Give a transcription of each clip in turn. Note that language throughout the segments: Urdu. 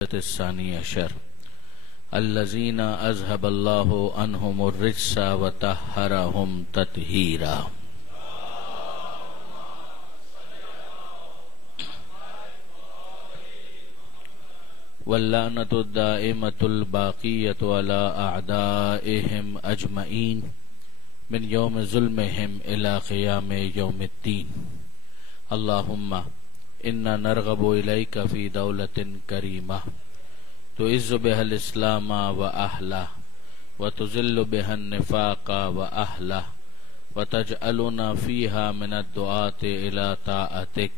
الثاني عشر الذين أذهب الله عنهم الرجس وطهرهم تطهيرا. واللعنة الدائمة الباقية على أعدائهم أجمعين من يوم ظلمهم إلى قيام يوم الدين. اللهم إنا نرغب إليك في دولة كريمة تعز بها الإسلام وأهله وتذل بها النفاق وأهله وتجعلنا فيها من الدعاة إلى طاعتك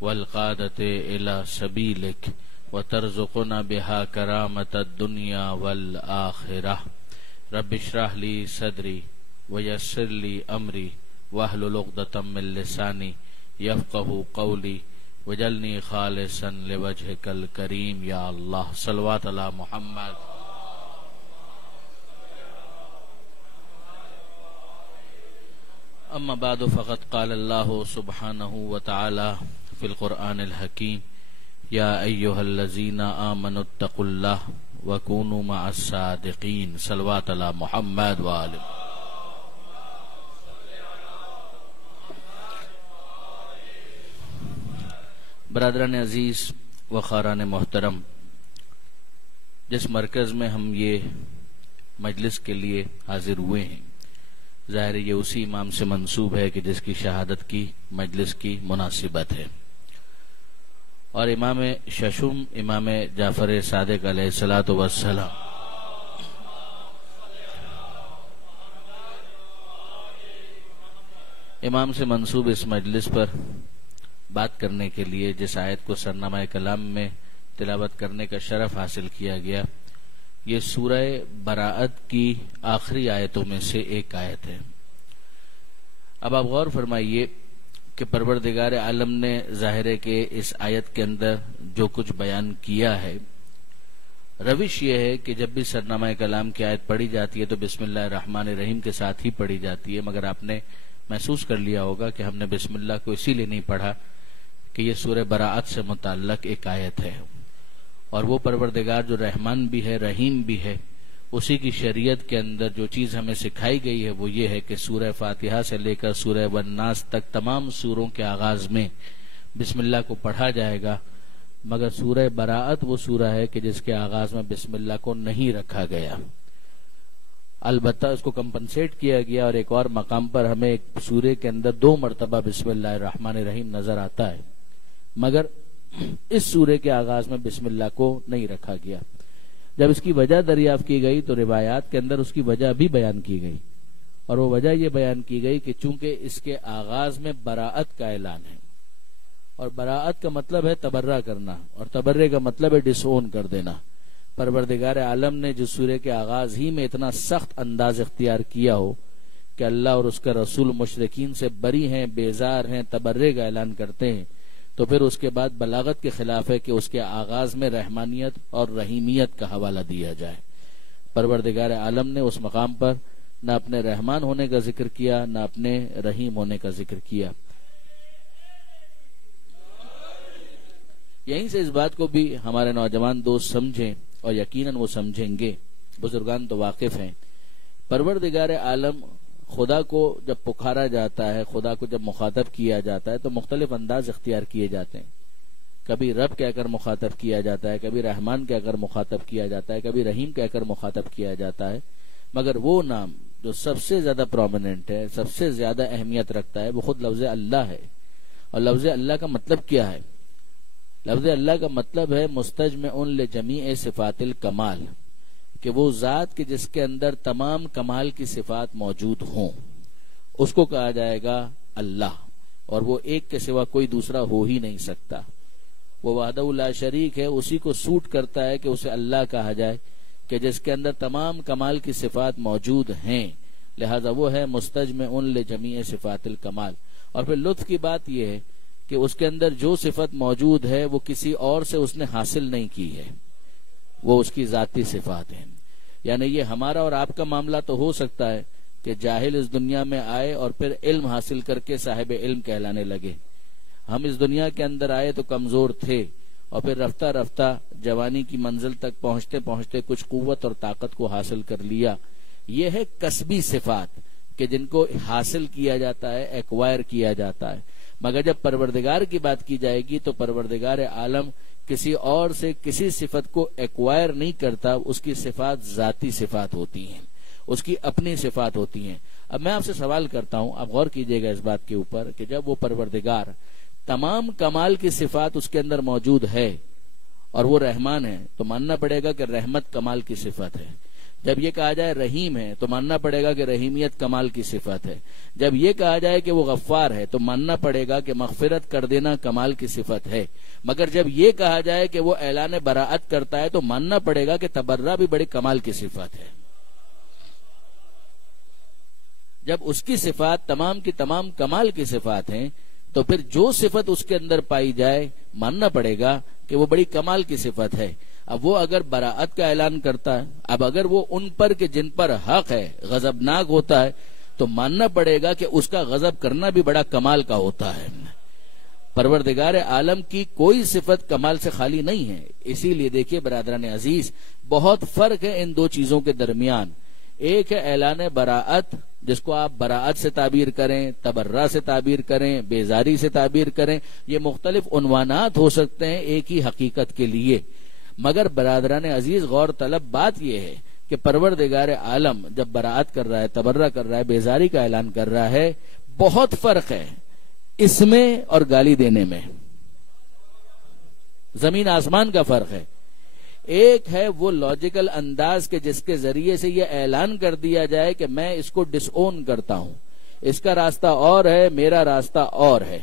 والقادة إلى سبيلك وترزقنا بها كرامة الدنيا والآخرة. رب اشرح لي صدري ويسر لي أمري واحلل عقدة من لساني يفقهوا قولي وجلنی خالصا لوجهك الكريم یا اللہ. صلوات علی محمد. اما بعد فقد قال اللہ سبحانہ وتعالی فی القرآن الحکیم یا ایہا الذین آمنوا اتقوا اللہ وکونوا مع الصادقین. صلوات علی محمد وآلہ. برادران عزیز و خاران محترم، جس مرکز میں ہم یہ مجلس کے لیے حاضر ہوئے ہیں، ظاہر یہ اسی امام سے منسوب ہے کہ جس کی شہادت کی مجلس کی مناسبت ہے، اور امام ششم امام جعفر صادق علیہ الصلاۃ والسلام امام سے منسوب اس مجلس پر بات کرنے کے لیے جس آیت کو سرنامہ کلام میں تلاوت کرنے کا شرف حاصل کیا گیا، یہ سورہ براءت کی آخری آیتوں میں سے ایک آیت ہے. اب آپ غور فرمائیے کہ پروردگار عالم نے ظاہر ہے کہ اس آیت کے اندر جو کچھ بیان کیا ہے، روش یہ ہے کہ جب بھی سرنامہ کلام کی آیت پڑھی جاتی ہے تو بسم اللہ الرحمن الرحیم کے ساتھ ہی پڑھی جاتی ہے، مگر آپ نے محسوس کر لیا ہوگا کہ ہم نے بسم اللہ کو اسی لیے نہیں پڑھا کہ یہ سورہ براءت سے متعلق ایک آیت ہے، اور وہ پروردگار جو رحمان بھی ہے رحیم بھی ہے، اسی کی شریعت کے اندر جو چیز ہمیں سکھائی گئی ہے وہ یہ ہے کہ سورہ فاتحہ سے لے کر سورہ والناس تک تمام سوروں کے آغاز میں بسم اللہ کو پڑھا جائے گا، مگر سورہ براءت وہ سورہ ہے کہ جس کے آغاز میں بسم اللہ کو نہیں رکھا گیا. البتہ اس کو کمپنسیٹ کیا گیا، اور ایک اور مقام پر ہمیں ایک سورے کے اندر 2 مرتبہ بسم اللہ الرحمن الرحیم نظر آتا ہے، مگر اس سورے کے آغاز میں بسم اللہ کو نہیں رکھا گیا. جب اس کی وجہ دریافت کی گئی تو روایات کے اندر اس کی وجہ بھی بیان کی گئی، اور وہ وجہ یہ بیان کی گئی کہ چونکہ اس کے آغاز میں براءت کا اعلان ہے، اور براءت کا مطلب ہے تبرہ کرنا، اور تبرے کا مطلب ہے ڈس اون کر دینا. پروردگار عالم نے جو سورے کے آغاز ہی میں اتنا سخت انداز اختیار کیا ہو کہ اللہ اور اس کا رسول مشرکین سے بری ہیں، بیزار ہیں، تبرے کا اعلان کرتے ہیں، تو پھر اس کے بعد بلاغت کے خلاف ہے کہ اس کے آغاز میں رحمانیت اور رحیمیت کا حوالہ دیا جائے. پروردگار عالم نے اس مقام پر نہ اپنے رحمان ہونے کا ذکر کیا، نہ اپنے رحیم ہونے کا ذکر کیا. یہیں سے اس بات کو بھی ہمارے نوجوان دوست سمجھیں، اور یقیناً وہ سمجھیں گے، بزرگان تو واقف ہیں. پروردگار عالم خدا کو جب پکارا جاتا ہے، خدا کو جب مخاطب کیا جاتا ہے تو مختلف انداز اختیار کیے جاتے ہیں. کبھی رب کہہ کر مخاطب کیا جاتا ہے، کبھی رحمان کہہ کر مخاطب کیا جاتا ہے، کبھی رحیم کہہ کر مخاطب کیا جاتا ہے، مگر وہ نام جو سب سے زیادہ پرومیننٹ ہے، سب سے زیادہ اہمیت رکھتا ہے، وہ خود لفظ اللہ ہے. اور لفظ اللہ کا مطلب کیا ہے؟ لفظ اللہ کا مطلب ہے مستجمع لجمیع صفات الکمال، کہ وہ ذات کے جس کے اندر تمام کمال کی صفات موجود ہوں، اس کو کہا جائے گا اللہ، اور وہ ایک کے سوا کوئی دوسرا ہو ہی نہیں سکتا. وہ وحدہ لا شریک ہے، اسی کو سوٹ کرتا ہے کہ اسے اللہ کہا جائے کہ جس کے اندر تمام کمال کی صفات موجود ہیں، لہذا وہ ہے مستجمع لجمیع صفات الکمال. اور پھر لطف کی بات یہ ہے کہ اس کے اندر جو صفت موجود ہے وہ کسی اور سے اس نے حاصل نہیں کی ہے، وہ اس کی ذاتی صفات ہیں. یعنی یہ ہمارا اور آپ کا معاملہ تو ہو سکتا ہے کہ جاہل اس دنیا میں آئے اور پھر علم حاصل کر کے صاحب علم کہلانے لگے. ہم اس دنیا کے اندر آئے تو کمزور تھے، اور پھر رفتہ رفتہ جوانی کی منزل تک پہنچتے پہنچتے کچھ قوت اور طاقت کو حاصل کر لیا. یہ ہے کسبی صفات کہ جن کو حاصل کیا جاتا ہے، ایکوائر کیا جاتا ہے. مگر جب پروردگار کی بات کی جائے گی تو پروردگار عالم کسی اور سے کسی صفت کو ایکوائر نہیں کرتا. اس کی صفات ذاتی صفات ہوتی ہیں، اس کی اپنی صفات ہوتی ہیں. اب میں آپ سے سوال کرتا ہوں، آپ غور کیجئے گا اس بات کے اوپر کہ جب وہ پروردگار تمام کمال کی صفات اس کے اندر موجود ہے اور وہ رحمان ہے تو ماننا پڑے گا کہ رحمت کمال کی صفت ہے. جب یہ کہا جائے رحیم ہے تو ماننا پڑے گا کہ رحیمیت کمال کی صفت ہے. جب یہ کہا جائے کہ وہ غفار ہے تو ماننا پڑے گا کہ مغفرت کر دینا کمال کی صفت ہے. مگر جب یہ کہا جائے کہ وہ اعلان براءت کرتا ہے تو ماننا پڑے گا کہ تبرہ بھی بڑی کمال کی صفت ہے. جب اس کی صفات تمام کی تمام کمال کی صفات ہیں تو پھر جو صفت اس کے اندر پائی جائے ماننا پڑے گا کہ وہ بڑی کمال کی صفت ہے. اب وہ اگر براءت کا اعلان کرتا ہے، اب اگر وہ ان پر کہ جن پر حق ہے غضبناک ہوتا ہے تو ماننا پڑے گا کہ اس کا غضب کرنا بھی بڑا کمال کا ہوتا ہے. پروردگار عالم کی کوئی صفت کمال سے خالی نہیں ہے. اسی لیے دیکھیے برادران عزیز، بہت فرق ہے ان دو چیزوں کے درمیان. ایک ہے اعلان براءت، جس کو آپ براءت سے تعبیر کریں، تبرہ سے تعبیر کریں، بیزاری سے تعبیر کریں، یہ مختلف عنوانات ہو سکتے ہیں ایک ہی حقیقت کے لیے. مگر برادران عزیز، غور طلب بات یہ ہے کہ پروردگار عالم جب براءت کر رہا ہے، تبرہ کر رہا ہے، بیزاری کا اعلان کر رہا ہے، بہت فرق ہے اس میں اور گالی دینے میں. زمین آسمان کا فرق ہے. ایک ہے وہ لاجیکل انداز کے جس کے ذریعے سے یہ اعلان کر دیا جائے کہ میں اس کو ڈس اون کرتا ہوں، اس کا راستہ اور ہے، میرا راستہ اور ہے.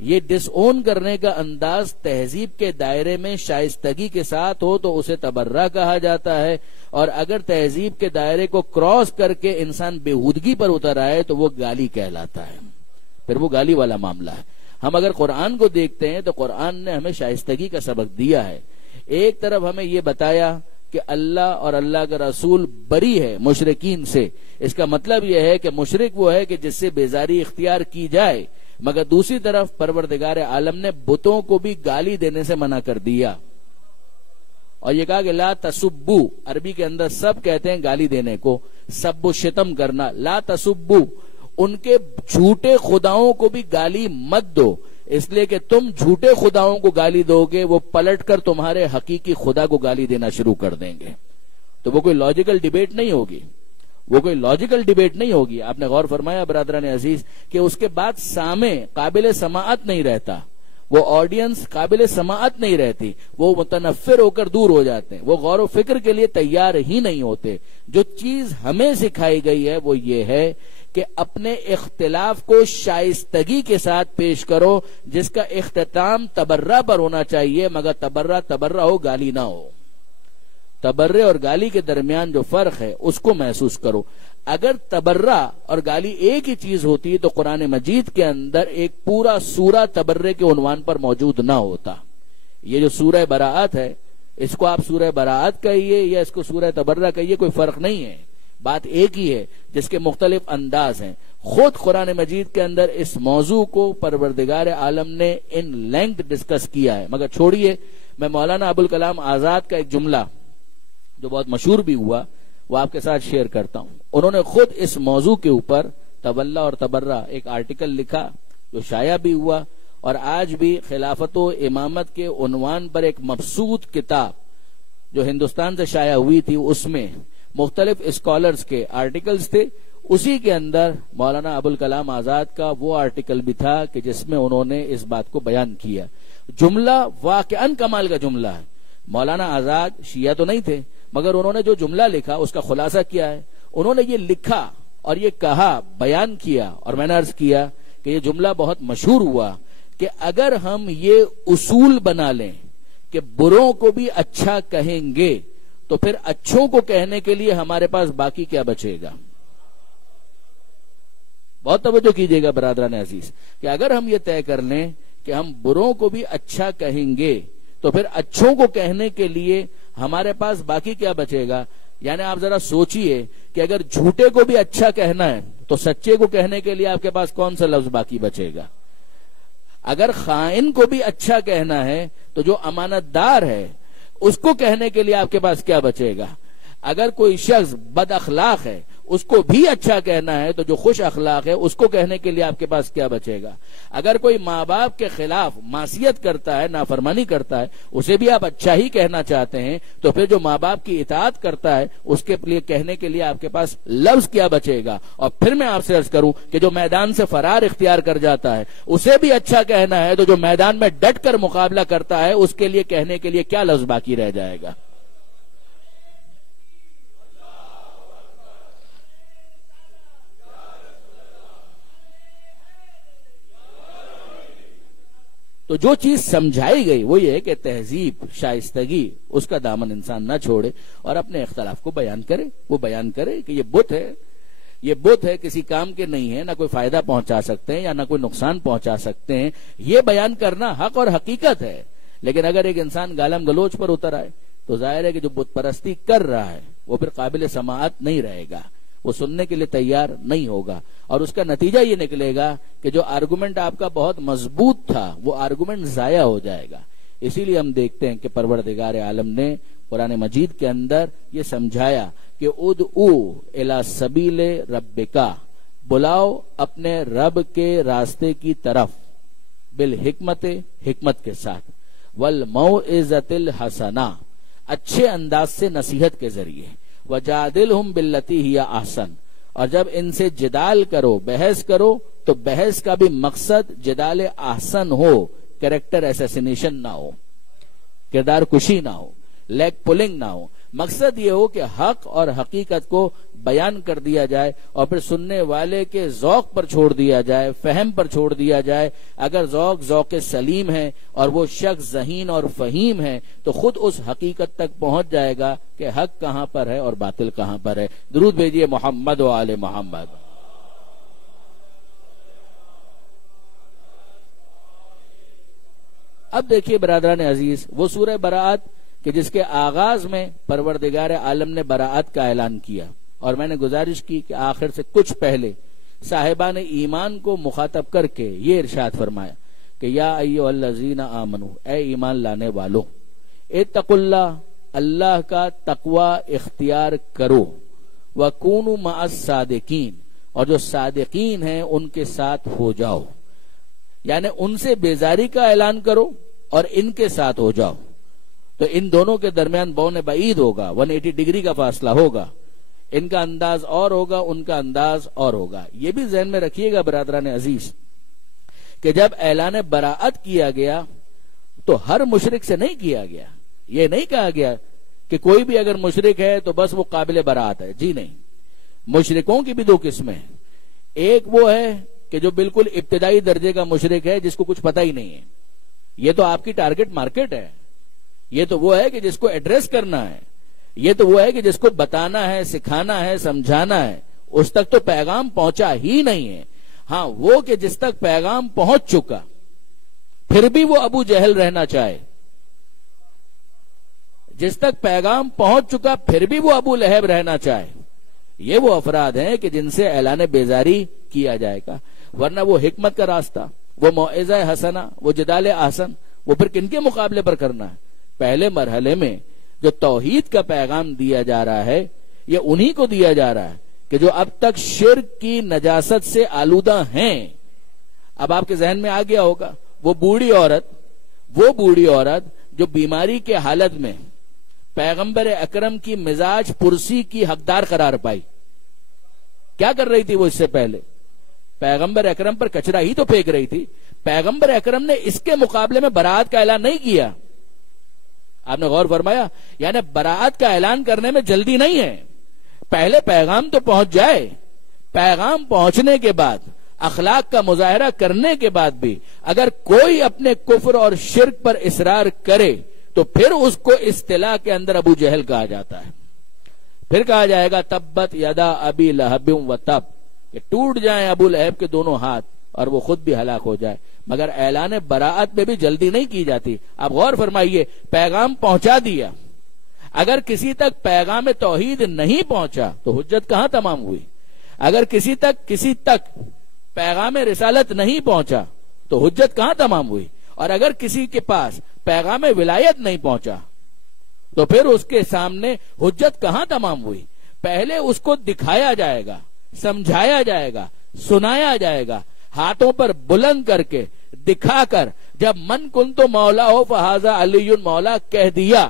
یہ ڈس اون کرنے کا انداز تہذیب کے دائرے میں شائستگی کے ساتھ ہو تو اسے تبرہ کہا جاتا ہے، اور اگر تہذیب کے دائرے کو کراس کر کے انسان بےہودگی پر اتر آئے تو وہ گالی کہلاتا ہے. پھر وہ گالی والا معاملہ ہے. ہم اگر قرآن کو دیکھتے ہیں تو قرآن نے ہمیں شائستگی کا سبق دیا ہے. ایک طرف ہمیں یہ بتایا کہ اللہ اور اللہ کا رسول بری ہے مشرکین سے. اس کا مطلب یہ ہے کہ مشرک وہ ہے کہ جس سے بیزاری اختیار کی جائے. مگر دوسری طرف پروردگار عالم نے بتوں کو بھی گالی دینے سے منع کر دیا اور یہ کہا کہ لا تسبو. عربی کے اندر سب کہتے ہیں گالی دینے کو، سب و شتم کرنا. لا تسبو، ان کے جھوٹے خداؤں کو بھی گالی مت دو، اس لیے کہ تم جھوٹے خداؤں کو گالی دو گے وہ پلٹ کر تمہارے حقیقی خدا کو گالی دینا شروع کر دیں گے. تو وہ کوئی لاجیکل ڈیبیٹ نہیں ہوگی، وہ کوئی لاجیکل ڈیبیٹ نہیں ہوگی. آپ نے غور فرمایا برادران عزیز کہ اس کے بعد سامع قابل سماعت نہیں رہتا، وہ آڈینس قابل سماعت نہیں رہتی، وہ متنفر ہو کر دور ہو جاتے ہیں، وہ غور و فکر کے لیے تیار ہی نہیں ہوتے. جو چیز ہمیں سکھائی گئی ہے وہ یہ ہے کہ اپنے اختلاف کو شائستگی کے ساتھ پیش کرو، جس کا اختتام تبرہ پر ہونا چاہیے، مگر تبرہ ہو، گالی نہ ہو. تبرہ اور گالی کے درمیان جو فرق ہے اس کو محسوس کرو. اگر تبرہ اور گالی ایک ہی چیز ہوتی تو قرآن مجید کے اندر ایک پورا سورہ تبرہ کے عنوان پر موجود نہ ہوتا. یہ جو سورہ براءت ہے، اس کو آپ سورہ براءت کہیے یا اس کو سورہ تبرہ کہیے، کوئی فرق نہیں ہے، بات ایک ہی ہے جس کے مختلف انداز ہیں. خود قرآن مجید کے اندر اس موضوع کو پروردگار عالم نے ان لینتھ ڈسکس کیا ہے. مگر چھوڑیے، میں مولانا ابوالکلام آزاد کا ایک جملہ جو بہت مشہور بھی ہوا وہ آپ کے ساتھ شیئر کرتا ہوں. انہوں نے خود اس موضوع کے اوپر تولہ اور تبرہ ایک آرٹیکل لکھا جو شائع بھی ہوا، اور آج بھی خلافت و امامت کے عنوان پر ایک مبسوط کتاب جو ہندوستان سے شائع ہوئی تھی، اس میں مختلف اسکالرز کے آرٹیکلز تھے. اسی کے اندر مولانا ابوالکلام آزاد کا وہ آرٹیکل بھی تھا کہ جس میں انہوں نے اس بات کو بیان کیا. جملہ واقعاً کمال کا جملہ ہے. مولانا آزاد شیعہ تو نہیں تھے، مگر انہوں نے جو جملہ لکھا اس کا خلاصہ کیا ہے. انہوں نے یہ لکھا اور یہ کہا، بیان کیا، اور میں نے عرض کیا کہ یہ جملہ بہت مشہور ہوا کہ اگر ہم یہ اصول بنا لیں کہ بروں کو بھی اچھا کہیں گے تو پھر اچھوں کو کہنے کے لیے ہمارے پاس باقی کیا بچے گا. بہت توجہ کیجئے گا برادران عزیز کہ اگر ہم یہ طے کر لیں کہ ہم بروں کو بھی اچھا کہیں گے تو پھر اچھوں کو کہنے کے لیے ہمارے پاس باقی کیا بچے گا. یعنی آپ ذرا سوچئے کہ اگر جھوٹے کو بھی اچھا کہنا ہے تو سچے کو کہنے کے لیے آپ کے پاس کون سا لفظ باقی بچے گا. اگر خائن کو بھی اچھا کہنا ہے تو جو امانت دار ہے اس کو کہنے کے لیے آپ کے پاس کیا بچے گا؟ اگر کوئی شخص بد اخلاق ہے اس کو بھی اچھا کہنا ہے تو جو خوش اخلاق ہے اس کو کہنے کے لیے آپ کے پاس کیا بچے گا؟ اگر کوئی ماں باپ کے خلاف معصیت کرتا ہے، نافرمانی کرتا ہے، اسے بھی آپ اچھا ہی کہنا چاہتے ہیں، تو پھر جو ماں باپ کی اطاعت کرتا ہے اس کے لیے کہنے کے لیے آپ کے پاس لفظ کیا بچے گا؟ اور پھر میں آپ سے عرض کروں کہ جو میدان سے فرار اختیار کر جاتا ہے اسے بھی اچھا کہنا ہے، تو جو میدان میں ڈٹ کر مقابلہ کرتا ہے اس کے لیے کہنے کے لیے کیا لفظ باقی رہ جائے گا؟ تو جو چیز سمجھائی گئی وہ یہ ہے کہ تہذیب، شائستگی، اس کا دامن انسان نہ چھوڑے اور اپنے اختلاف کو بیان کرے۔ وہ بیان کرے کہ یہ بت ہے، کسی کام کے نہیں ہے، نہ کوئی فائدہ پہنچا سکتے ہیں یا نہ کوئی نقصان پہنچا سکتے ہیں، یہ بیان کرنا حق اور حقیقت ہے۔ لیکن اگر ایک انسان گالم گلوچ پر اتر آئے تو ظاہر ہے کہ جو بت پرستی کر رہا ہے وہ پھر قابل سماعت نہیں رہے گا، وہ سننے کے لیے تیار نہیں ہوگا، اور اس کا نتیجہ یہ نکلے گا کہ جو آرگومنٹ آپ کا بہت مضبوط تھا وہ آرگومنٹ ضائع ہو جائے گا۔ اسی لیے ہم دیکھتے ہیں کہ پروردگار عالم نے قرآن مجید کے اندر یہ سمجھایا کہ ادعو الی سبیل ربک، بلاؤ اپنے رب کے راستے کی طرف، بالحکمت، حکمت کے ساتھ، والموعظۃ الحسنہ، اچھے انداز سے نصیحت کے ذریعے، وجادلہم باللتی ہی احسن، اور جب ان سے جدال کرو، بحث کرو، تو بحث کا بھی مقصد جدال احسن ہو، کریکٹر ایسیسینیشن نہ ہو، کردار کشی نہ ہو، لیگ پولنگ نہ ہو۔ مقصد یہ ہو کہ حق اور حقیقت کو بیان کر دیا جائے اور پھر سننے والے کے ذوق پر چھوڑ دیا جائے، فہم پر چھوڑ دیا جائے۔ اگر ذوق سلیم ہے اور وہ شخص ذہین اور فہیم ہے تو خود اس حقیقت تک پہنچ جائے گا کہ حق کہاں پر ہے اور باطل کہاں پر ہے۔ درود بھیجیے محمد و آل محمد۔ اب دیکھیے برادران عزیز، وہ سورہ براءت کہ جس کے آغاز میں پروردگار عالم نے براءت کا اعلان کیا، اور میں نے گزارش کی کہ آخر سے کچھ پہلے صاحبان ایمان کو مخاطب کر کے یہ ارشاد فرمایا کہ یا ایھا الذین آمنو، اے ایمان لانے والو، اتقوا اللہ، اللہ کا تقوی اختیار کرو، وکونوا مع الصادقین، اور جو صادقین ہیں ان کے ساتھ ہو جاؤ، یعنی ان سے بیزاری کا اعلان کرو اور ان کے ساتھ ہو جاؤ۔ تو ان دونوں کے درمیان بون بعید ہوگا، 180 ڈگری کا فاصلہ ہوگا، ان کا انداز اور ہوگا، ان کا انداز اور ہوگا۔ یہ بھی ذہن میں رکھیے گا برادران عزیز کہ جب اعلان براءت کیا گیا تو ہر مشرک سے نہیں کیا گیا، یہ نہیں کہا گیا کہ کوئی بھی اگر مشرک ہے تو بس وہ قابل براءت ہے، جی نہیں۔ مشرکوں کی بھی دو قسمیں ہیں، ایک وہ ہے کہ جو بالکل ابتدائی درجے کا مشرک ہے جس کو کچھ پتہ ہی نہیں ہے، یہ تو آپ کی ٹارگٹ مارکیٹ ہے، یہ تو وہ ہے کہ جس کو ایڈریس کرنا ہے، یہ تو وہ ہے کہ جس کو بتانا ہے، سکھانا ہے، سمجھانا ہے، اس تک تو پیغام پہنچا ہی نہیں ہے۔ ہاں وہ کہ جس تک پیغام پہنچ چکا پھر بھی وہ ابو جہل رہنا چاہے، جس تک پیغام پہنچ چکا پھر بھی وہ ابو لہب رہنا چاہے، یہ وہ افراد ہیں کہ جن سے اعلان بیزاری کیا جائے گا۔ ورنہ وہ حکمت کا راستہ، وہ موعظہ حسنہ، وہ جدال احسن، وہ پھر کن کے مقابلے پر کرنا ہے؟ پہلے مرحلے میں جو توحید کا پیغام دیا جا رہا ہے یہ انہی کو دیا جا رہا ہے کہ جو اب تک شرک کی نجاست سے آلودہ ہیں۔ اب آپ کے ذہن میں آ گیا ہوگا وہ بوڑھی عورت جو بیماری کے حالت میں پیغمبر اکرم کی مزاج پرسی کی حقدار قرار پائی، کیا کر رہی تھی وہ؟ اس سے پہلے پیغمبر اکرم پر کچرا ہی تو پھینک رہی تھی۔ پیغمبر اکرم نے اس کے مقابلے میں براءت کا اعلان نہیں کیا۔ آپ نے غور فرمایا؟ یعنی براءت کا اعلان کرنے میں جلدی نہیں ہے، پہلے پیغام تو پہنچ جائے، پیغام پہنچنے کے بعد، اخلاق کا مظاہرہ کرنے کے بعد بھی اگر کوئی اپنے کفر اور شرک پر اصرار کرے تو پھر اس کو اصطلاح کے اندر ابو جہل کہا جاتا ہے، پھر کہا جائے گا تبت یدا ابی لہب و تب، کہ ٹوٹ جائیں ابو لہب کے دونوں ہاتھ اور وہ خود بھی ہلاک ہو جائے۔ مگر اعلان براءت میں بھی جلدی نہیں کی جاتی۔ آپ غور فرمائیے، پیغام پہنچا دیا، اگر کسی تک پیغام توحید نہیں پہنچا تو حجت کہاں تمام ہوئی؟ اگر کسی تک پیغام رسالت نہیں پہنچا تو حجت کہاں تمام ہوئی؟ اور اگر کسی کے پاس پیغام ولایت نہیں پہنچا تو پھر اس کے سامنے حجت کہاں تمام ہوئی؟ پہلے اس کو دکھایا جائے گا، سمجھایا جائے گا، سنایا جائے گا، ہاتھوں پر بلند کر کے دکھا کر جب من کن تو مولا ہو فہذا علی مولا کہہ دیا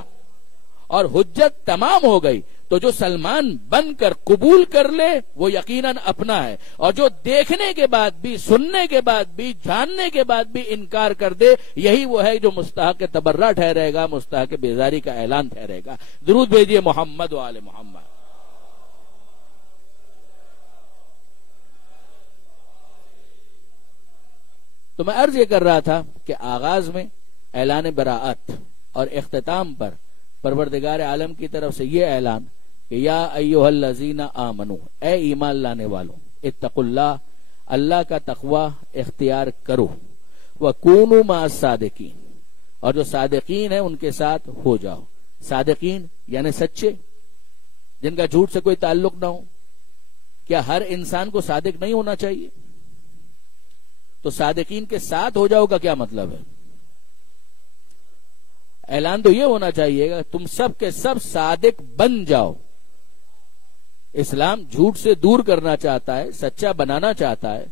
اور حجت تمام ہو گئی تو جو سلمان بن کر قبول کر لے وہ یقیناً اپنا ہے، اور جو دیکھنے کے بعد بھی، سننے کے بعد بھی، جاننے کے بعد بھی انکار کر دے یہی وہ ہے جو مستحق تبرہ ٹھہرے گا، مستحق بیزاری کا اعلان ٹھہرے گا۔ درود بھیجیے محمد و آل محمد۔ تو میں عرض یہ کر رہا تھا کہ آغاز میں اعلان براءت اور اختتام پر پروردگار عالم کی طرف سے یہ اعلان کہ یا ایھا الذین آمنو، اے ایمان لانے والوں، اتقوا اللہ، اللہ کا تقوی اختیار کرو، وکونوا مع الصادقین، اور جو صادقین ہیں ان کے ساتھ ہو جاؤ۔ صادقین یعنی سچے، جن کا جھوٹ سے کوئی تعلق نہ ہو۔ کیا ہر انسان کو صادق نہیں ہونا چاہیے؟ تو صادقین کے ساتھ ہو جاؤ کا کیا مطلب ہے؟ اعلان تو یہ ہونا چاہیے گا تم سب کے سب صادق بن جاؤ۔ اسلام جھوٹ سے دور کرنا چاہتا ہے، سچا بنانا چاہتا ہے۔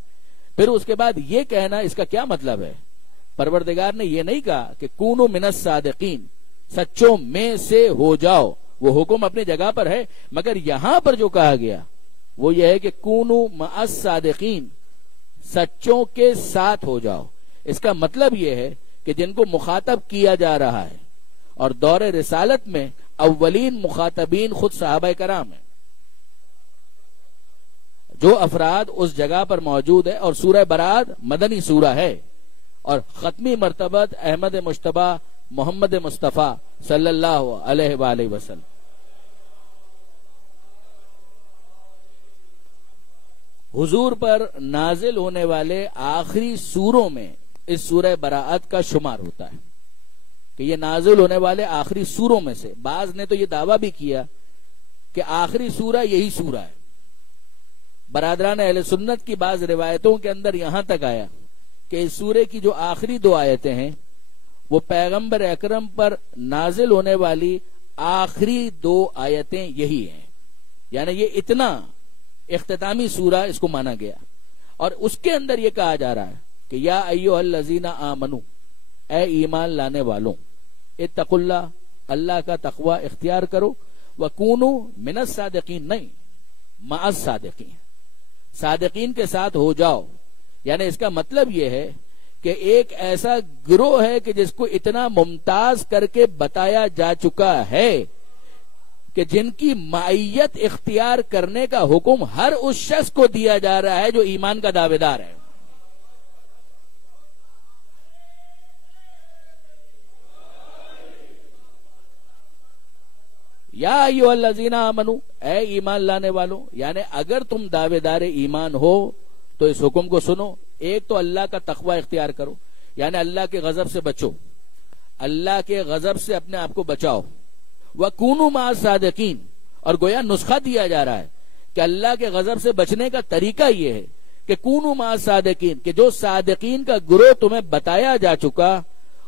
پھر اس کے بعد یہ کہنا اس کا کیا مطلب ہے؟ پروردگار نے یہ نہیں کہا کہ کونوا من الصادقین، سچوں میں سے ہو جاؤ، وہ حکم اپنی جگہ پر ہے، مگر یہاں پر جو کہا گیا وہ یہ ہے کہ کونوا مع الصادقین، سچوں کے ساتھ ہو جاؤ۔ اس کا مطلب یہ ہے کہ جن کو مخاطب کیا جا رہا ہے، اور دور رسالت میں اولین مخاطبین خود صحابہ کرام ہیں، جو افراد اس جگہ پر موجود ہے، اور سورہ براءت مدنی سورہ ہے، اور ختمی مرتبت احمد مجتبی محمد مصطفیٰ صلی اللہ علیہ وآلہ وسلم۔ حضور پر نازل ہونے والے آخری سوروں میں اس سورہ براءت کا شمار ہوتا ہے کہ یہ نازل ہونے والے آخری سوروں میں سے۔ بعض نے تو یہ دعویٰ بھی کیا کہ آخری سورہ یہی سورہ ہے۔ برادران اہل سنت کی بعض روایتوں کے اندر یہاں تک آیا کہ اس سورے کی جو آخری دو آیتیں ہیں وہ پیغمبر اکرم پر نازل ہونے والی آخری دو آیتیں یہی ہیں، یعنی یہ اتنا اختتامی سورہ اس کو مانا گیا۔ اور اس کے اندر یہ کہا جا رہا ہے کہ یا ایھا الذین آمنو، اے ایمان لانے والوں، اتقوا اللہ، اللہ کا تقوی اختیار کرو، وکونوا من الصادقین، نہیں مع الصادقین، صادقین کے ساتھ ہو جاؤ۔ یعنی اس کا مطلب یہ ہے کہ ایک ایسا گروہ ہے کہ جس کو اتنا ممتاز کر کے بتایا جا چکا ہے کہ جن کی معیت اختیار کرنے کا حکم ہر اس شخص کو دیا جا رہا ہے جو ایمان کا دعوے دار ہے۔ یا ایھا الذین آمنو، اے ایمان لانے والوں، یعنی اگر تم دعوے دار ایمان ہو تو اس حکم کو سنو۔ ایک تو اللہ کا تقوی اختیار کرو، یعنی اللہ کے غضب سے بچو، اللہ کے غضب سے اپنے آپ کو بچاؤ۔ وَكُونُوا مَعَ الصَّادِقِينَ، اور گویا نسخہ دیا جا رہا ہے کہ اللہ کے غضب سے بچنے کا طریقہ یہ ہے کہ کونوا مع الصادقین، کہ جو صادقین کا گروہ تمہیں بتایا جا چکا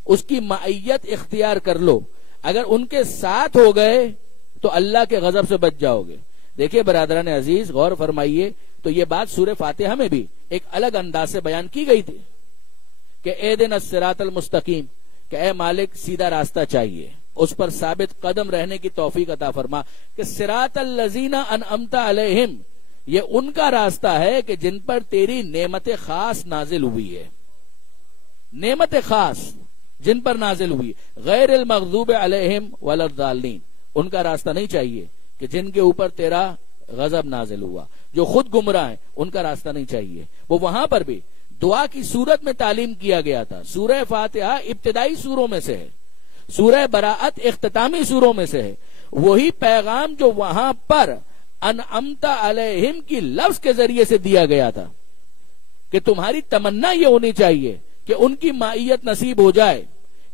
اس کی معیت اختیار کر لو۔ اگر ان کے ساتھ ہو گئے تو اللہ کے غضب سے بچ جاؤ گے۔ دیکھیے برادران عزیز، غور فرمائیے، تو یہ بات سورہ فاتحہ میں بھی ایک الگ انداز سے بیان کی گئی تھی کہ اہدنا الصراط المستقیم، کہ اے مالک سیدھا راستہ چاہیے، اس پر ثابت قدم رہنے کی توفیق عطا فرما۔ کہ صراط الذین انعمت علیہم، یہ ان کا راستہ ہے کہ جن پر تیری نعمت خاص نازل ہوئی ہے، نعمت خاص جن پر نازل ہوئی، غیر المغضوب علیہم ولا الضالین، ان کا راستہ نہیں چاہیے کہ جن کے اوپر تیرا غضب نازل ہوا، جو خود گمراہ ہیں ان کا راستہ نہیں چاہیے۔ وہ وہاں پر بھی دعا کی صورت میں تعلیم کیا گیا تھا۔ سورہ فاتحہ ابتدائی سوروں میں سے ہے، سورہ براءت اختتامی سوروں میں سے ہے۔ وہی پیغام جو وہاں پر انعمت علیہم کی لفظ کے ذریعے سے دیا گیا تھا کہ تمہاری تمنا یہ ہونی چاہیے کہ ان کی معیت نصیب ہو جائے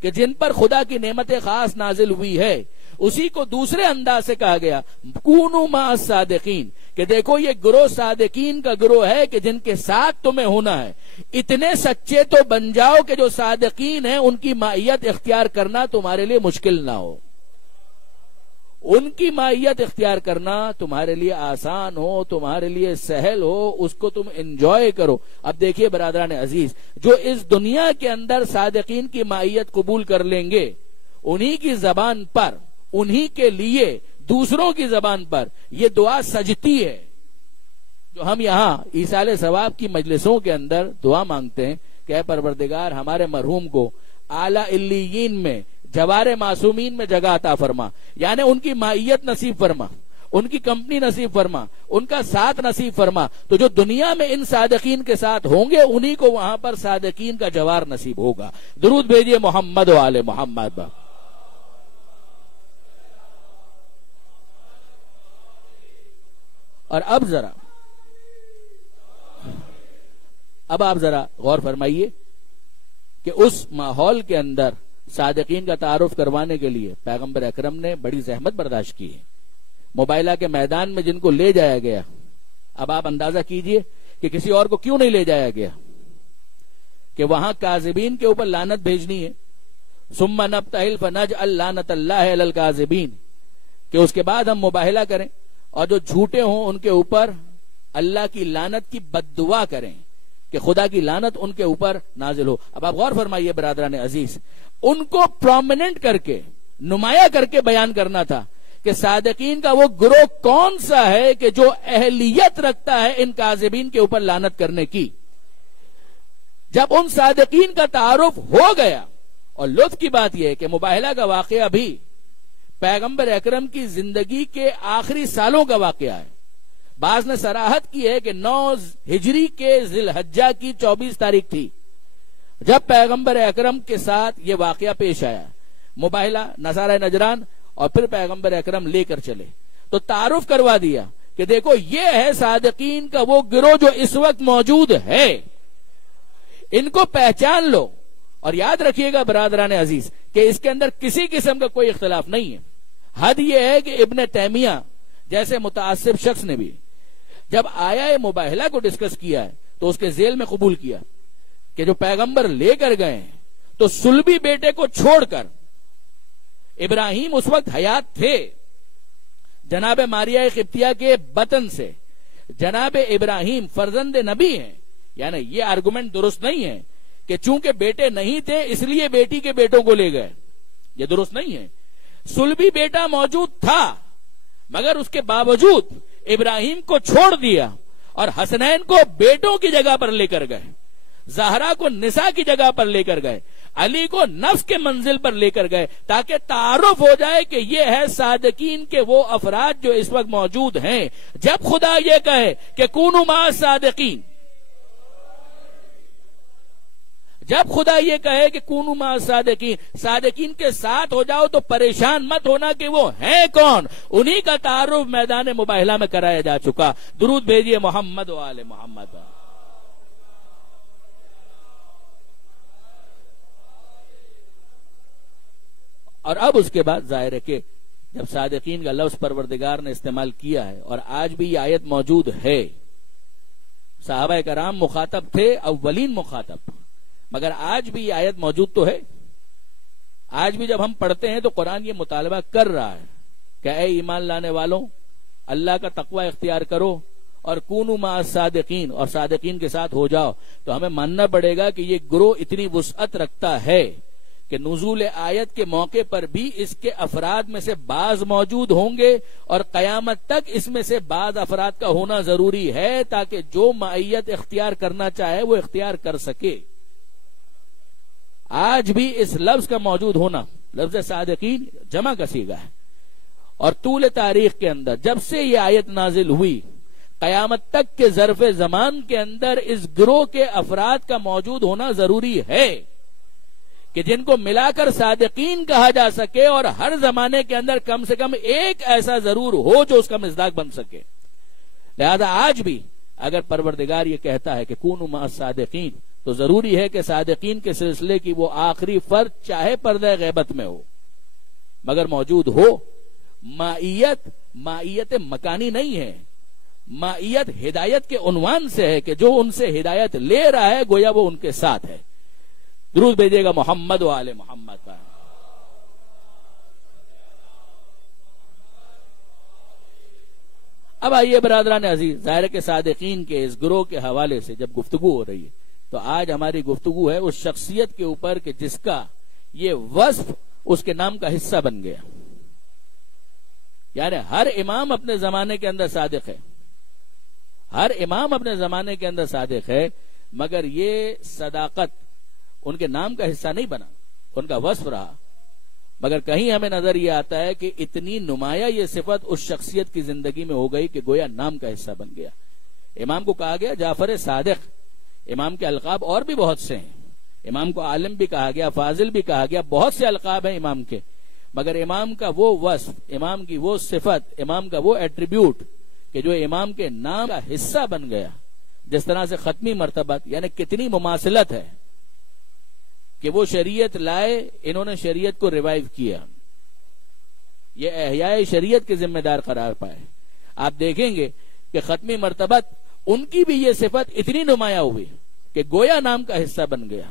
کہ جن پر خدا کی نعمت خاص نازل ہوئی ہے، اسی کو دوسرے انداز سے کہا گیا کونوا مع الصادقین، کہ دیکھو یہ گروہ صادقین کا گروہ ہے کہ جن کے ساتھ تمہیں ہونا ہے، اتنے سچے تو بن جاؤ کہ جو صادقین ہیں ان کی معیت اختیار کرنا تمہارے لیے مشکل نہ ہو، ان کی معیت اختیار کرنا تمہارے لیے آسان ہو، تمہارے لیے سہل ہو، اس کو تم انجوائے کرو۔ اب دیکھیے برادران عزیز، جو اس دنیا کے اندر صادقین کی معیت قبول کر لیں گے، انہی کی زبان پر، انہی کے لیے دوسروں کی زبان پر یہ دعا سجتی ہے جو ہم یہاں ایصال ثواب کی مجلسوں کے اندر دعا مانگتے ہیں کہ اے پروردگار ہمارے مرحوم کو اعلیٰ علیین میں، جوار معصومین میں جگہ عطا فرما، یعنی ان کی معیت نصیب فرما، ان کی کمپنی نصیب فرما، ان کا ساتھ نصیب فرما، تو جو دنیا میں ان صادقین کے ساتھ ہوں گے انہی کو وہاں پر صادقین کا جوار نصیب ہوگا۔ درود بھیجیے محمد و آل محمد۔ اور اب آپ ذرا غور فرمائیے کہ اس ماحول کے اندر صادقین کا تعارف کروانے کے لیے پیغمبر اکرم نے بڑی زحمت برداشت کی ہے۔ مباہلہ کے میدان میں جن کو لے جایا گیا، اب آپ اندازہ کیجئے کہ کسی اور کو کیوں نہیں لے جایا گیا، کہ وہاں کاذبین کے اوپر لعنت بھیجنی ہے، ثم نبتہل فنجعل لعنت اللہ علی الکاذبین، کہ اس کے بعد ہم مباہلہ کریں اور جو جھوٹے ہوں ان کے اوپر اللہ کی لعنت کی بد دعا کریں کہ خدا کی لعنت ان کے اوپر نازل ہو۔ اب آپ غور فرمائیے برادران عزیز، ان کو پرومیننٹ کر کے، نمایاں کر کے بیان کرنا تھا کہ صادقین کا وہ گروہ کون سا ہے کہ جو اہلیت رکھتا ہے ان کاذبین کے اوپر لعنت کرنے کی۔ جب ان صادقین کا تعارف ہو گیا، اور لطف کی بات یہ ہے کہ مباہلہ کا واقعہ بھی پیغمبر اکرم کی زندگی کے آخری سالوں کا واقعہ ہے۔ بعض نے صراحت کی ہے کہ 9 ہجری کے ذی الحجہ کی 24 تاریخ تھی جب پیغمبر اکرم کے ساتھ یہ واقعہ پیش آیا، مباہلہ نصارہ نجران، اور پھر پیغمبر اکرم لے کر چلے تو تعارف کروا دیا کہ دیکھو یہ ہے صادقین کا وہ گروہ جو اس وقت موجود ہے، ان کو پہچان لو۔ اور یاد رکھیے گا برادران عزیز کہ اس کے اندر کسی قسم کا کوئی اختلاف نہیں ہے۔ حد یہ ہے کہ ابن تیمیہ جیسے متعصب شخص نے بھی جب آیا مباہلہ کو ڈسکس کیا ہے تو اس کے ذیل میں قبول کیا کہ جو پیغمبر لے کر گئے ہیں تو صلبی بیٹے کو چھوڑ کر، ابراہیم اس وقت حیات تھے، جناب ماریہ قبطیہ کے بطن سے جناب ابراہیم فرزند نبی ہیں، یعنی یہ آرگومنٹ درست نہیں ہے کہ چونکہ بیٹے نہیں تھے اس لیے بیٹی کے بیٹوں کو لے گئے، یہ درست نہیں ہے۔ صلبی بیٹا موجود تھا مگر اس کے باوجود ابراہیم کو چھوڑ دیا اور حسنین کو بیٹوں کی جگہ پر لے کر گئے، زہرا کو نساء کی جگہ پر لے کر گئے، علی کو نفس کے منزل پر لے کر گئے، تاکہ تعارف ہو جائے کہ یہ ہے صادقین کے وہ افراد جو اس وقت موجود ہیں۔ جب خدا یہ کہے کہ کونوا مع الصادقین، جب خدا یہ کہے کہ کونوا مع الصادقین، صادقین کے ساتھ ہو جاؤ، تو پریشان مت ہونا کہ وہ ہیں کون، انہی کا تعارف میدان مباہلہ میں کرایا جا چکا۔ درود بھیجیے محمد و آل محمد۔ اور اب اس کے بعد ظاہر ہے کہ جب صادقین کا لفظ پروردگار نے استعمال کیا ہے اور آج بھی یہ آیت موجود ہے، صحابہ کرام مخاطب تھے، اولین مخاطب، مگر آج بھی یہ آیت موجود تو ہے۔ آج بھی جب ہم پڑھتے ہیں تو قرآن یہ مطالبہ کر رہا ہے کہ اے ایمان لانے والوں، اللہ کا تقوی اختیار کرو اور کونوا مع الصادقین، اور صادقین کے ساتھ ہو جاؤ۔ تو ہمیں ماننا پڑے گا کہ یہ گروہ اتنی وسعت رکھتا ہے کہ نزول آیت کے موقع پر بھی اس کے افراد میں سے بعض موجود ہوں گے، اور قیامت تک اس میں سے بعض افراد کا ہونا ضروری ہے تاکہ جو معیت اختیار کرنا چاہے وہ اختیار کر سکے۔ آج بھی اس لفظ کا موجود ہونا، لفظ صادقین جمع کا صیغہ ہے، اور طول تاریخ کے اندر جب سے یہ آیت نازل ہوئی قیامت تک کے ظرف زمان کے اندر اس گروہ کے افراد کا موجود ہونا ضروری ہے کہ جن کو ملا کر صادقین کہا جا سکے، اور ہر زمانے کے اندر کم سے کم ایک ایسا ضرور ہو جو اس کا مصداق بن سکے۔ لہذا آج بھی اگر پروردگار یہ کہتا ہے کہ کونوا مع الصادقین، تو ضروری ہے کہ صادقین کے سلسلے کی وہ آخری فرد چاہے پردہ غیبت میں ہو مگر موجود ہو۔ معیت مکانی نہیں ہے، مائیت ہدایت کے عنوان سے ہے کہ جو ان سے ہدایت لے رہا ہے گویا وہ ان کے ساتھ ہے. درود بھیجیے گا محمد و آل محمد پر. اب آئیے برادران عزیز، ظاہر کے صادقین کے اس گروہ کے حوالے سے جب گفتگو ہو رہی ہے تو آج ہماری گفتگو ہے اس شخصیت کے اوپر کہ جس کا یہ وصف اس کے نام کا حصہ بن گیا. یعنی ہر امام اپنے زمانے کے اندر صادق ہے، ہر امام اپنے زمانے کے اندر صادق ہے، مگر یہ صداقت ان کے نام کا حصہ نہیں بنا، ان کا وصف رہا. مگر کہیں ہمیں نظر یہ آتا ہے کہ اتنی نمایاں یہ صفت اس شخصیت کی زندگی میں ہو گئی کہ گویا نام کا حصہ بن گیا. امام کو کہا گیا جعفر صادق. امام کے القاب اور بھی بہت سے ہیں. امام کو عالم بھی کہا گیا، فاضل بھی کہا گیا، بہت سے القاب ہیں امام کے. مگر امام کا وہ وصف، امام کی وہ صفت، امام کا وہ ایٹریبیوٹ کہ جو امام کے نام کا حصہ بن گیا، جس طرح سے ختمی مرتبت، یعنی کتنی مماثلت ہے کہ وہ شریعت لائے، انہوں نے شریعت کو ریوائیو کیا، یہ احیاء شریعت کے ذمہ دار قرار پائے. آپ دیکھیں گے کہ ختمی مرتبت ان کی بھی یہ صفت اتنی نمایاں ہوئی کہ گویا نام کا حصہ بن گیا.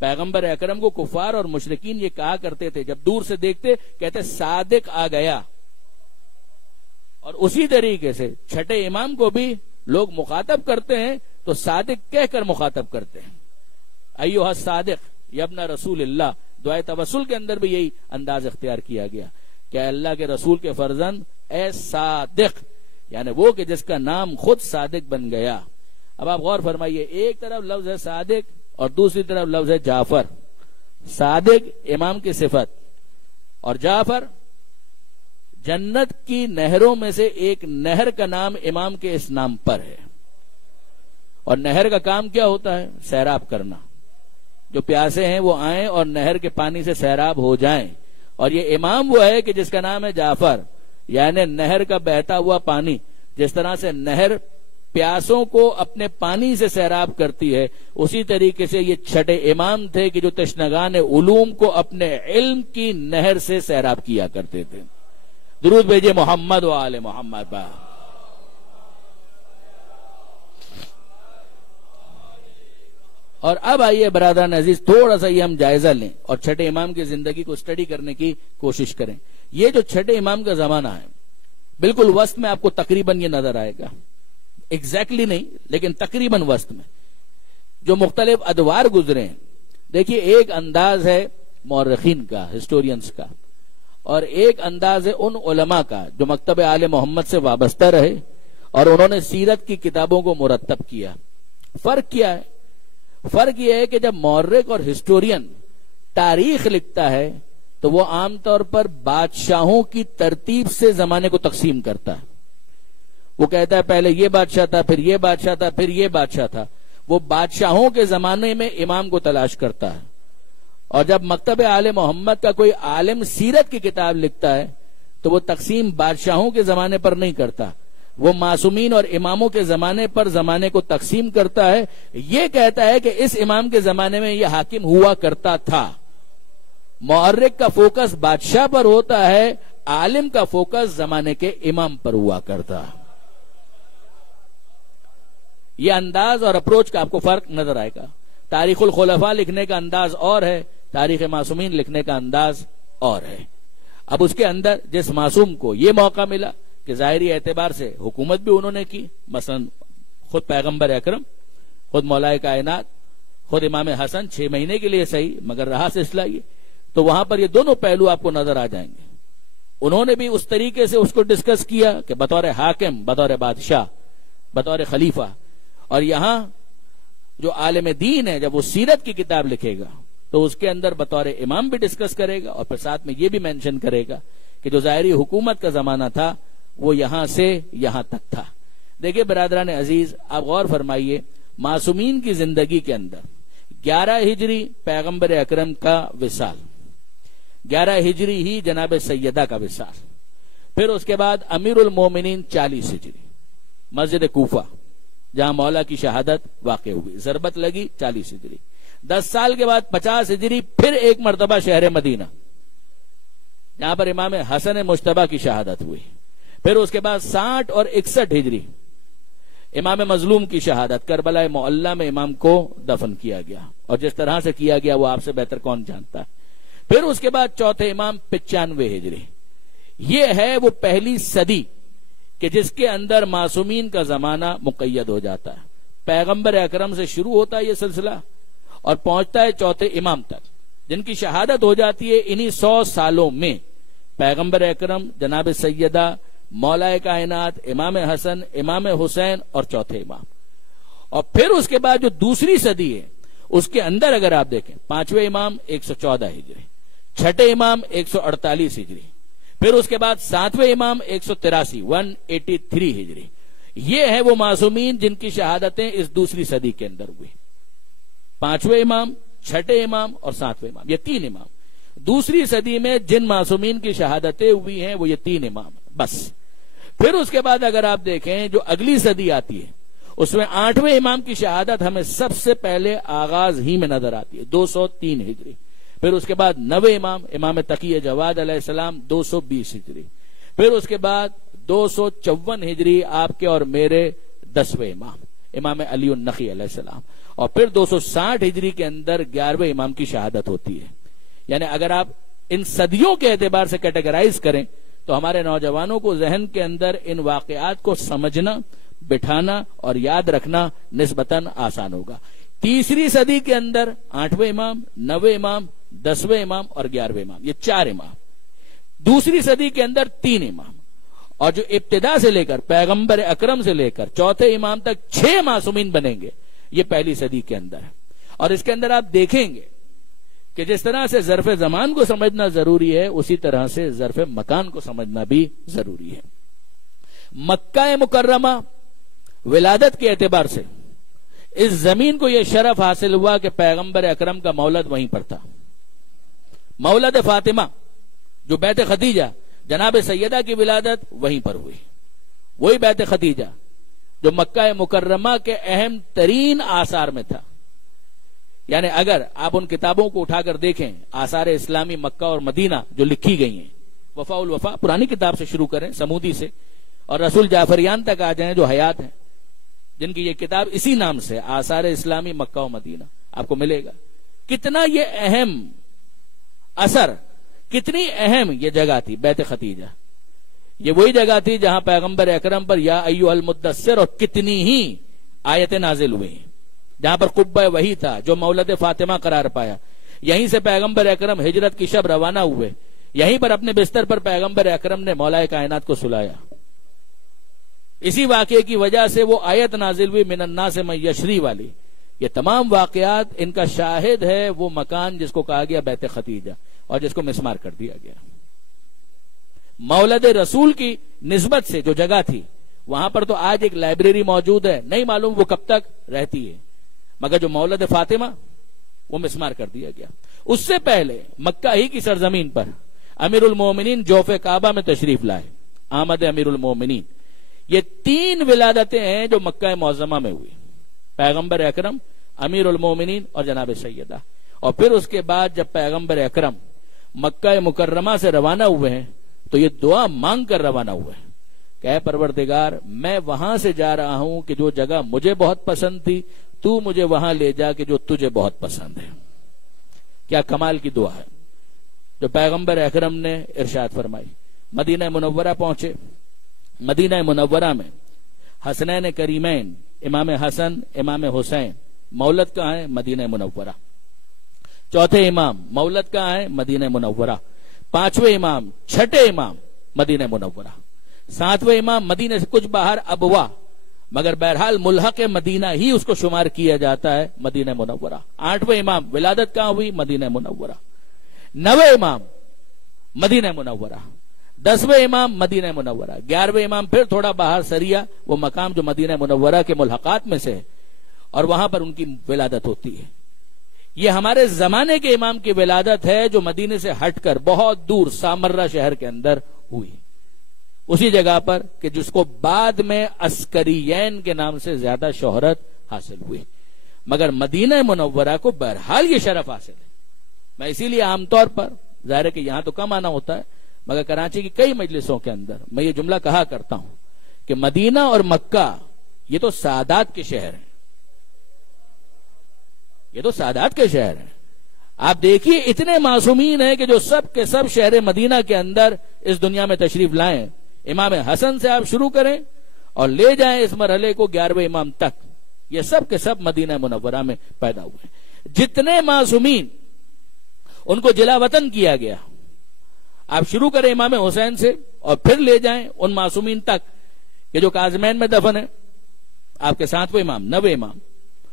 پیغمبر اکرم کو کفار اور مشرکین یہ کہا کرتے تھے، جب دور سے دیکھتے کہتے صادق آ گیا. اور اسی طریقے سے چھٹے امام کو بھی لوگ مخاطب کرتے ہیں تو صادق کہہ کر مخاطب کرتے ہیں. ایھا الصادق یا ابن رسول اللہ. دعائے توسل کے اندر بھی یہی انداز اختیار کیا گیا کہ اللہ کے رسول کے فرزند اے صادق، یعنی وہ کہ جس کا نام خود صادق بن گیا. اب آپ غور فرمائیے، ایک طرف لفظ ہے صادق اور دوسری طرف لفظ ہے جعفر. صادق امام کی صفت اور جعفر جنت کی نہروں میں سے ایک نہر کا نام امام کے اس نام پر ہے. اور نہر کا کام کیا ہوتا ہے؟ سیراب کرنا. جو پیاسے ہیں وہ آئیں اور نہر کے پانی سے سیراب ہو جائیں. اور یہ امام وہ ہے کہ جس کا نام ہے جعفر، یعنی نہر کا بہتا ہوا پانی. جس طرح سے نہر پیاسوں کو اپنے پانی سے سیراب کرتی ہے، اسی طریقے سے یہ چھٹے امام تھے کہ جو تشنگان علوم کو اپنے علم کی نہر سے سیراب کیا کرتے تھے. درود بھیجے محمد و آل محمد با. اور اب آئیے برادران عزیز تھوڑا سا یہ ہم جائزہ لیں اور چھٹے امام کی زندگی کو اسٹڈی کرنے کی کوشش کریں. یہ جو چھٹے امام کا زمانہ ہے بالکل وسط میں آپ کو تقریباً یہ نظر آئے گا، ایگزیکٹلی نہیں لیکن تقریباً وسط میں جو مختلف ادوار گزرے ہیں. دیکھیے ایک انداز ہے مورخین کا، ہسٹورینز کا، اور ایک انداز ہے ان علماء کا جو مکتب آل محمد سے وابستہ رہے اور انہوں نے سیرت کی کتابوں کو مرتب کیا. فرق کیا ہے؟ فرق یہ ہے کہ جب مورخ اور ہسٹورین تاریخ لکھتا ہے تو وہ عام طور پر بادشاہوں کی ترتیب سے زمانے کو تقسیم کرتا ہے. وہ کہتا ہے پہلے یہ بادشاہ تھا، پھر یہ بادشاہ تھا، پھر یہ بادشاہ تھا. وہ بادشاہوں کے زمانے میں امام کو تلاش کرتا ہے. اور جب مکتب آل محمد کا کوئی عالم سیرت کی کتاب لکھتا ہے تو وہ تقسیم بادشاہوں کے زمانے پر نہیں کرتا، وہ معصومین اور اماموں کے زمانے پر زمانے کو تقسیم کرتا ہے. یہ کہتا ہے کہ اس امام کے زمانے میں یہ حاکم ہوا کرتا تھا. مورخ کا فوکس بادشاہ پر ہوتا ہے، عالم کا فوکس زمانے کے امام پر ہوا کرتا. یہ انداز اور اپروچ کا آپ کو فرق نظر آئے گا. تاریخ الخلفاء لکھنے کا انداز اور ہے، تاریخ معصومین لکھنے کا انداز اور ہے. اب اس کے اندر جس معصوم کو یہ موقع ملا کہ ظاہری اعتبار سے حکومت بھی انہوں نے کی، مثلا خود پیغمبر اکرم، خود مولا کائنات، خود امام حسن 6 مہینے کے لیے صحیح مگر رہا سلسلہ یہ، تو وہاں پر یہ دونوں پہلو آپ کو نظر آ جائیں گے. انہوں نے بھی اس طریقے سے اس کو ڈسکس کیا کہ بطور حاکم، بطور بادشاہ، بطور خلیفہ. اور یہاں جو عالم دین ہے جب وہ سیرت کی کتاب لکھے گا تو اس کے اندر بطور امام بھی ڈسکس کرے گا اور پھر ساتھ میں یہ بھی مینشن کرے گا کہ جو ظاہری حکومت کا زمانہ تھا وہ یہاں سے یہاں تک تھا. دیکھیے برادران عزیز، آپ غور فرمائیے، معصومین کی زندگی کے اندر 11 ہجری پیغمبر اکرم کا وصال، 11 ہجری ہی جناب سیدہ کا وصال، پھر اس کے بعد امیر المومنین 40 ہجری مسجد کوفہ جہاں مولا کی شہادت واقع ہوئی، ضربت لگی 40 ہجری. 10 سال کے بعد 50 ہجری پھر ایک مرتبہ شہر مدینہ جہاں پر امام حسن مجتبی کی شہادت ہوئی. پھر اس کے بعد 60 اور 61 ہجری امام مظلوم کی شہادت، کربلا معلی میں امام کو دفن کیا گیا، اور جس طرح سے کیا گیا وہ آپ سے بہتر کون جانتا ہے۔ پھر اس کے بعد چوتھے امام 95 ہجری، یہ ہے وہ پہلی صدی کہ جس کے اندر معصومین کا زمانہ مقید ہو جاتا ہے۔ پیغمبر اکرم سے شروع ہوتا ہے یہ سلسلہ اور پہنچتا ہے چوتھے امام تک، جن کی شہادت ہو جاتی ہے انہی 100 سالوں میں۔ پیغمبر اکرم، جناب سیدہ مولا کائنات، امام حسن، امام حسین اور چوتھے امام۔ اور پھر اس کے بعد جو دوسری صدی ہے اس کے اندر اگر آپ دیکھیں، پانچویں امام 114 ہجری، چھٹے امام 148 ہجری، پھر اس کے بعد ساتویں امام 183 ہجری۔ یہ ہے وہ معصومین جن کی شہادتیں اس دوسری صدی کے اندر ہوئی۔ پانچویں امام، چھٹے امام اور ساتویں امام، یہ تین امام۔ دوسری صدی میں جن معصومین کی شہادتیں ہوئی ہیں وہ یہ تین امام بس۔ پھر اس کے بعد اگر آپ دیکھیں جو اگلی صدی آتی ہے اس میں 8ویں امام کی شہادت ہمیں سب سے پہلے آغاز ہی میں نظر آتی ہے، 203 ہجری۔ پھر اس کے بعد 9ویں امام، امام تقی جواد علیہ السلام، 220 ہجری۔ پھر اس کے بعد 254 ہجری آپ کے اور میرے 10ویں امام، امام علی النقی علیہ السلام۔ اور پھر 260 ہجری کے اندر 11ویں امام کی شہادت ہوتی ہے۔ یعنی اگر آپ ان صدیوں کے اعتبار سے کیٹیگرائز کریں تو ہمارے نوجوانوں کو ذہن کے اندر ان واقعات کو سمجھنا، بٹھانا اور یاد رکھنا نسبتاً آسان ہوگا۔ تیسری صدی کے اندر 8ویں امام، 9ویں امام، 10ویں امام اور 11ویں امام، یہ 4 امام۔ دوسری صدی کے اندر 3 امام، اور جو ابتدا سے لے کر پیغمبر اکرم سے لے کر چوتھے امام تک 6 معصومین بنیں گے، یہ پہلی صدی کے اندر ہے۔ اور اس کے اندر آپ دیکھیں گے کہ جس طرح سے ظرف زمان کو سمجھنا ضروری ہے اسی طرح سے ظرف مکان کو سمجھنا بھی ضروری ہے۔ مکہ مکرمہ ولادت کے اعتبار سے اس زمین کو یہ شرف حاصل ہوا کہ پیغمبر اکرم کا مولد وہیں پر تھا۔ مولد فاطمہ جو بیت خدیجہ، جناب سیدہ کی ولادت وہیں پر ہوئی۔ وہی بیت خدیجہ جو مکہ مکرمہ کے اہم ترین آثار میں تھا۔ یعنی اگر آپ ان کتابوں کو اٹھا کر دیکھیں، آثار اسلامی مکہ اور مدینہ جو لکھی گئی ہیں، وفا الوفا پرانی کتاب سے شروع کریں، سمودی سے، اور رسول جعفریان تک آ جائیں جو حیات ہیں، جن کی یہ کتاب اسی نام سے آثار اسلامی مکہ و مدینہ آپ کو ملے گا۔ کتنا یہ اہم اثر، کتنی اہم یہ جگہ تھی بیت خدیجہ۔ یہ وہی جگہ تھی جہاں پیغمبر اکرم پر یا ایھا المدثر اور کتنی ہی آیتیں نازل ہوئی، جہاں پر قبہ وحی تھا جو مولد فاطمہ قرار پایا۔ یہیں سے پیغمبر اکرم ہجرت کی شب روانہ ہوئے، یہیں پر اپنے بستر پر پیغمبر اکرم نے مولا کائنات کو سلایا۔ اسی واقعے کی وجہ سے وہ آیت نازل ہوئی من الناس من یشری والی۔ یہ تمام واقعات ان کا شاہد ہے وہ مکان جس کو کہا گیا بیت خدیجہ اور جس کو مسمار کر دیا گیا۔ مولد رسول کی نسبت سے جو جگہ تھی وہاں پر تو آج ایک لائبریری موجود ہے، نہیں معلوم وہ کب تک رہتی ہے، مگر جو مولد فاطمہ وہ مسمار کر دیا گیا۔ اس سے پہلے مکہ ہی کی سرزمین پر امیر المومنین جوف کعبہ میں تشریف لائے، آمد امیر المومنین۔ یہ 3 ولادتیں ہیں جو مکہ معظمہ میں ہوئی، پیغمبر اکرم، امیر المومنین اور جناب سیدہ۔ اور پھر اس کے بعد جب پیغمبر اکرم مکہ مکرمہ سے روانہ ہوئے ہیں تو یہ دعا مانگ کر روانہ ہوئے ہیں کہ اے پروردگار، میں وہاں سے جا رہا ہوں کہ جو جگہ مجھے بہت پسند تھی، تو مجھے وہاں لے جا کہ جو تجھے بہت پسند ہے۔ کیا کمال کی دعا ہے جو پیغمبر اکرم نے ارشاد فرمائی۔ مدینہ منورہ پہنچے، مدینہ منورہ میں حسنین کریمین، امام حسن، امام حسین، مولد کہاں ہے؟ مدینہ منورہ۔ چوتھے امام مولد کہاں ہے؟ مدینہ منورہ۔ 5ویں امام، چھٹے امام مدینہ منورہ۔ 7ویں امام مدینہ سے کچھ باہر ابوا، مگر بہرحال ملحق مدینہ ہی اس کو شمار کیا جاتا ہے، مدینہ منورہ۔ 8ویں امام ولادت کہاں ہوئی؟ مدینہ منورہ۔ 9ویں امام مدینہ منورہ۔ 10ویں امام مدینہ منورہ۔ 11ویں امام پھر تھوڑا باہر سریا، وہ مقام جو مدینہ منورہ کے ملحقات میں سے ہے، اور وہاں پر ان کی ولادت ہوتی ہے۔ یہ ہمارے زمانے کے امام کی ولادت ہے جو مدینے سے ہٹ کر بہت دور سامرہ شہر کے اندر ہوئی، اسی جگہ پر کہ جس کو بعد میں عسکریین کے نام سے زیادہ شہرت حاصل ہوئی، مگر مدینہ منورہ کو بہرحال یہ شرف حاصل ہے۔ میں اسی لیے عام طور پر، ظاہر ہے کہ یہاں تو کم آنا ہوتا ہے، مگر کراچی کی کئی مجلسوں کے اندر میں یہ جملہ کہا کرتا ہوں کہ مدینہ اور مکہ یہ تو سادات کے شہر ہیں، یہ تو سادات کے شہر ہیں. آپ دیکھیے اتنے معصومین ہیں کہ جو سب کے سب شہر مدینہ کے اندر اس دنیا میں تشریف لائیں. امام حسن سے آپ شروع کریں اور لے جائیں اس مرحلے کو 11ویں امام تک، یہ سب کے سب مدینہ منورہ میں پیدا ہوئے. جتنے معصومین ان کو جلا وطن کیا گیا، آپ شروع کریں امام حسین سے اور پھر لے جائیں ان معصومین تک کہ جو کاظمین میں دفن ہے، آپ کے 7ویں امام 9ویں امام،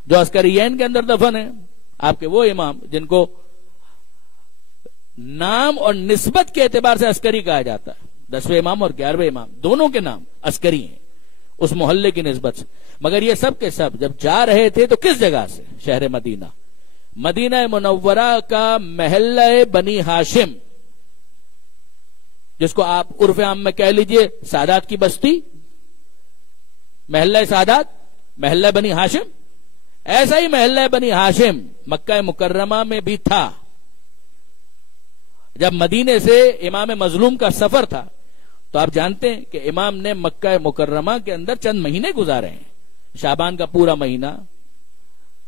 جو عسکریین کے اندر دفن ہے، آپ کے وہ امام جن کو نام اور نسبت کے اعتبار سے عسکری کہا جاتا ہے. 10ویں امام اور 11ویں امام دونوں کے نام عسکری ہیں اس محلے کی نسبت سے. مگر یہ سب کے سب جب جا رہے تھے تو کس جگہ سے؟ شہر مدینہ، مدینہ منورہ کا محلہ بنی ہاشم، جس کو آپ عرف عام میں کہہ لیجئے سادات کی بستی، محلہ سادات، محلہ بنی ہاشم. ایسا ہی محلہ بنی ہاشم مکہ مکرمہ میں بھی تھا. جب مدینے سے امام مظلوم کا سفر تھا تو آپ جانتے ہیں کہ امام نے مکہ مکرمہ کے اندر چند مہینے گزارے ہیں. شعبان کا پورا مہینہ،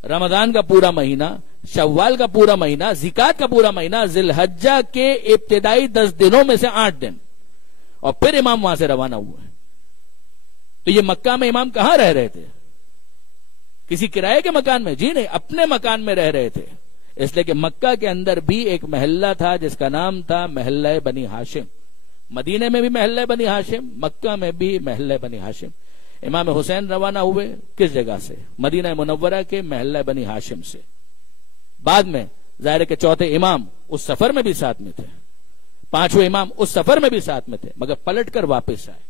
رمضان کا پورا مہینہ، شوال کا پورا مہینہ، زکات کا پورا مہینہ، ذی الحجہ کے ابتدائی 10 دنوں میں سے 8 دن، اور پھر امام وہاں سے روانہ ہوئے. تو یہ مکہ میں امام کہاں رہ رہے تھے؟ کسی کرائے کے مکان میں؟ جی نہیں، اپنے مکان میں رہ رہے تھے. اس لیے کہ مکہ کے اندر بھی ایک محلہ تھا جس کا نام تھا محلہ بنی ہاشم. مدینے میں بھی محلہ بنی ہاشم، مکہ میں بھی محلہ بنی ہاشم. امام حسین روانہ ہوئے کس جگہ سے؟ مدینہ منورہ کے محلہ بنی ہاشم سے. بعد میں ظاہر کے 4تھے امام اس سفر میں بھی ساتھ میں تھے، 5ویں امام اس سفر میں بھی ساتھ میں تھے، مگر پلٹ کر واپس آئے.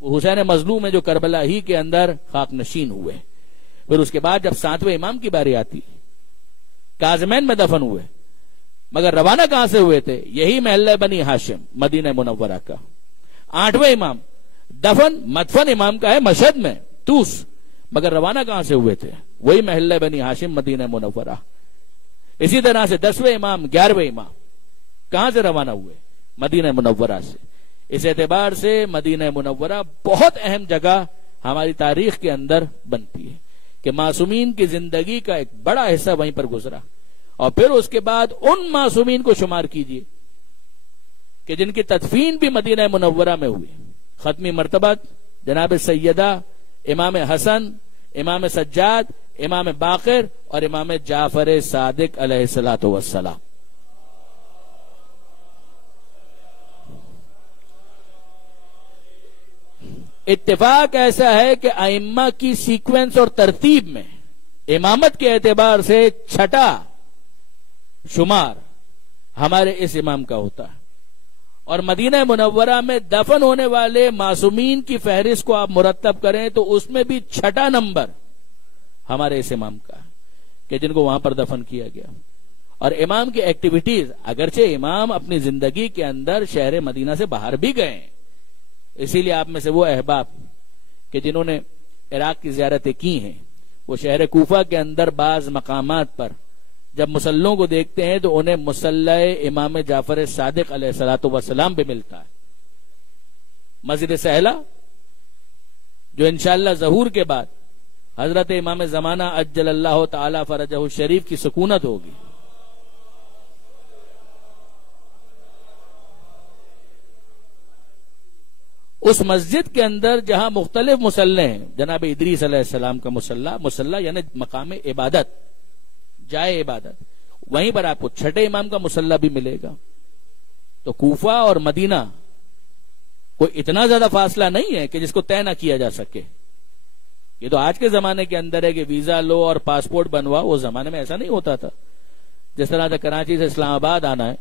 وہ حسین مظلوم ہے جو کربلا ہی کے اندر خاک نشین ہوئے. پھر اس کے بعد جب 7ویں امام کی باری آتی، کاظمین میں دفن ہوئے، مگر روانہ کہاں سے ہوئے تھے؟ یہی محلہ بنی ہاشم مدینہ منورہ کا. 8ویں امام دفن مدفن امام کا ہے مشہد میں، توس، مگر روانہ کہاں سے ہوئے تھے؟ وہی محلہ بنی ہاشم مدینہ منورہ. اسی طرح سے 10ویں امام 11ویں امام کہاں سے روانہ ہوئے؟ مدینہ منورہ سے. اس اعتبار سے مدینہ منورہ بہت اہم جگہ ہماری تاریخ کے اندر بنتی ہے کہ معصومین کی زندگی کا ایک بڑا حصہ وہیں پر گزرا. اور پھر اس کے بعد ان معصومین کو شمار کیجئے کہ جن کی تدفین بھی مدینہ منورہ میں ہوئی. ختمی مرتبت جناب سیدہ امام حسن، امام سجاد، امام باقر اور امام جعفر صادق علیہ الصلوۃ والسلام. اتفاق ایسا ہے کہ ائمہ کی سیکوینس اور ترتیب میں امامت کے اعتبار سے 6واں شمار ہمارے اس امام کا ہوتا ہے. اور مدینہ منورہ میں دفن ہونے والے معصومین کی فہرست کو آپ مرتب کریں تو اس میں بھی 6واں نمبر ہمارے اس امام کا ہے کہ جن کو وہاں پر دفن کیا گیا. اور امام کی ایکٹیویٹیز، اگرچہ امام اپنی زندگی کے اندر شہر مدینہ سے باہر بھی گئے ہیں، اسی لیے آپ میں سے وہ احباب کہ جنہوں نے عراق کی زیارتیں کی ہیں، وہ شہر کوفہ کے اندر بعض مقامات پر جب مسلوں کو دیکھتے ہیں تو انہیں مصلی امام جعفر صادق علیہ الصلوۃ والسلام بھی ملتا ہے. مسجد سہلہ جو انشاءاللہ ظہور کے بعد حضرت امام زمانہ عجل اللہ تعالی فرجہ الشریف کی سکونت ہوگی، اس مسجد کے اندر جہاں مختلف مصلے ہیں، جناب ادریس علیہ السلام کا مصلی یعنی مقام عبادت، جائے عبادت، وہیں پر آپ کو 6 امام کا مصلی بھی ملے گا. تو کوفہ اور مدینہ کوئی اتنا زیادہ فاصلہ نہیں ہے کہ جس کو طے نہ کیا جا سکے. یہ تو آج کے زمانے کے اندر ہے کہ ویزا لو اور پاسپورٹ بنواؤ، اس زمانے میں ایسا نہیں ہوتا تھا. جس طرح سے کراچی سے اسلام آباد آنا ہے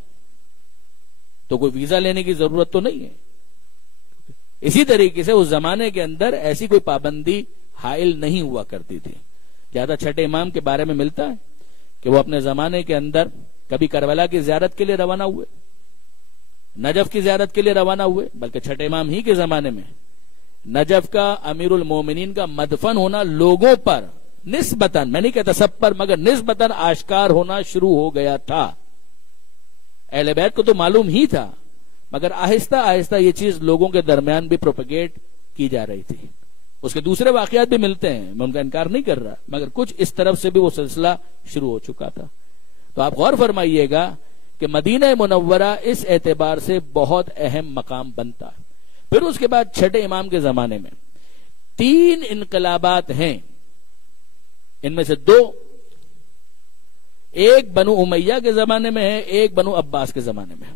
تو کوئی ویزا لینے کی ضرورت تو نہیں ہے. اسی طریقے سے اس زمانے کے اندر ایسی کوئی پابندی حائل نہیں ہوا کرتی تھی. زیادہ 6 امام کے بارے میں ملتا ہے کہ وہ اپنے زمانے کے اندر کبھی کربلا کی زیارت کے لیے روانہ ہوئے، نجف کی زیارت کے لیے روانہ ہوئے، بلکہ 6 امام ہی کے زمانے میں نجف کا امیر المومنین کا مدفن ہونا لوگوں پر نسبتاً، میں نہیں کہتا سب پر، مگر نسبتاً آشکار ہونا شروع ہو گیا تھا. اہل بیت کو تو معلوم ہی تھا، مگر آہستہ آہستہ یہ چیز لوگوں کے درمیان بھی پروپیگیٹ کی جا رہی تھی اس کے دوسرے واقعات بھی ملتے ہیں، میں ان کا انکار نہیں کر رہا، مگر کچھ اس طرف سے بھی وہ سلسلہ شروع ہو چکا تھا۔ تو آپ غور فرمائیے گا کہ مدینہ منورہ اس اعتبار سے بہت اہم مقام بنتا ہے۔ پھر اس کے بعد چھٹے امام کے زمانے میں 3 انقلابات ہیں، ان میں سے 2 ایک بنو امیہ کے زمانے میں ہے، ایک بنو عباس کے زمانے میں۔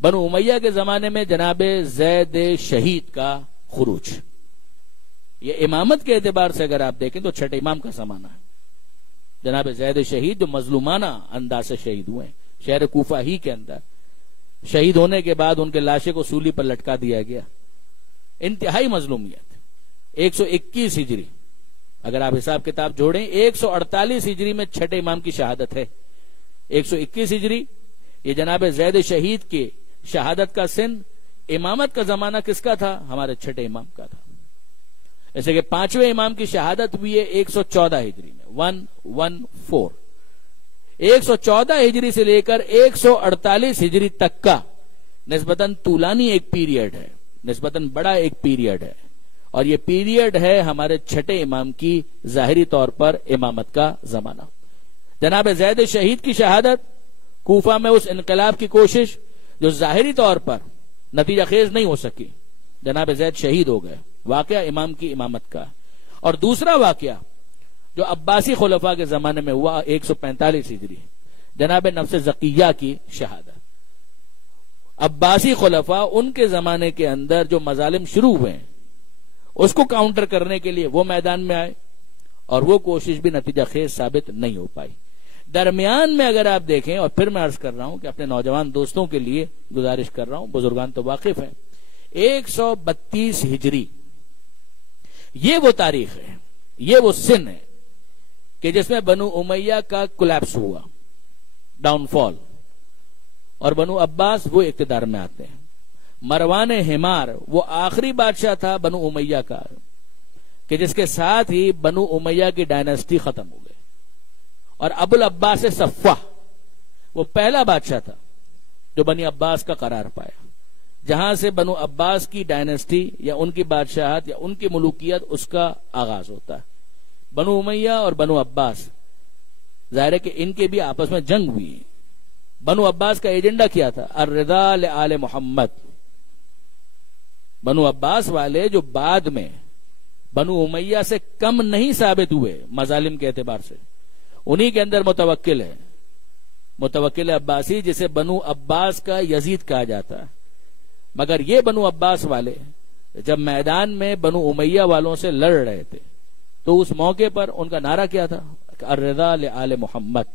بنو امیہ کے زمانے میں جناب زید شہید کا خروج، یہ امامت کے اعتبار سے اگر آپ دیکھیں تو چھٹے امام کا زمانہ ہے۔ جناب زید شہید جو مظلومانہ انداز سے شہید ہوئے ہیں شہر کوفہ ہی کے اندر، شہید ہونے کے بعد ان کے لاشیں کو سولی پر لٹکا دیا گیا، انتہائی مظلومیت۔ 121 ہجری اگر آپ حساب کتاب جوڑیں، 148 ہجری میں چھٹے امام کی شہادت ہے۔ 121 ہجری یہ جناب زید شہید کے شہادت کا سن، امامت کا زمانہ کس کا تھا؟ ہمارے چھٹے امام کا تھا۔ جیسے کہ 5ویں امام کی شہادت ہوئی ہے 114 ہجری میں، 114۔ 114 ہجری سے لے کر 148 ہجری تک کا نسبتاً طولانی ایک پیریڈ ہے، نسبتاً بڑا ایک پیریڈ ہے، اور یہ پیریڈ ہے ہمارے چھٹے امام کی ظاہری طور پر امامت کا زمانہ۔ جناب زید شہید کی شہادت، کوفہ میں اس انقلاب کی کوشش جو ظاہری طور پر نتیجہ خیز نہیں ہو سکی، جناب زید شہید ہو گئے، واقعہ امام کی امامت کا۔ اور دوسرا واقعہ جو عباسی خلفاء کے زمانے میں ہوا 145 ہجری، جناب نفس زکیہ کی شہادت۔ عباسی خلفاء ان کے زمانے کے اندر جو مظالم شروع ہوئے ہیں اس کو کاؤنٹر کرنے کے لیے وہ میدان میں آئے، اور وہ کوشش بھی نتیجہ خیز ثابت نہیں ہو پائی۔ درمیان میں اگر آپ دیکھیں، اور پھر میں عرض کر رہا ہوں کہ اپنے نوجوان دوستوں کے لیے گزارش کر رہا ہوں، بزرگان تو واقف ہیں، 132 ہجری یہ وہ تاریخ ہے، یہ وہ سن ہے کہ جس میں بنو امیہ کا کولیپس ہوا، ڈاؤن فال، اور بنو عباس وہ اقتدار میں آتے ہیں۔ مروان حمار وہ آخری بادشاہ تھا بنو امیہ کا کہ جس کے ساتھ ہی بنو امیہ کی ڈائناسٹی ختم ہو گئی، اور ابو العباس صفوہ وہ پہلا بادشاہ تھا جو بنی عباس کا قرار پایا، جہاں سے بنو عباس کی ڈائناسٹی یا ان کی بادشاہت یا ان کی ملوکیت اس کا آغاز ہوتا ہے۔ بنو امیہ اور بنو عباس، ظاہر ہے کہ ان کے بھی آپس میں جنگ ہوئی۔ بنو عباس کا ایجنڈا کیا تھا؟ الرضا لآل محمد۔ بنو عباس والے جو بعد میں بنو امیہ سے کم نہیں ثابت ہوئے مظالم کے اعتبار سے، انہی کے اندر متوکل ہے، متوکل عباسی، جسے بنو عباس کا یزید کہا جاتا ہے۔ مگر یہ بنو عباس والے جب میدان میں بنو امیہ والوں سے لڑ رہے تھے تو اس موقع پر ان کا نعرہ کیا تھا؟ الرضا لآل محمد،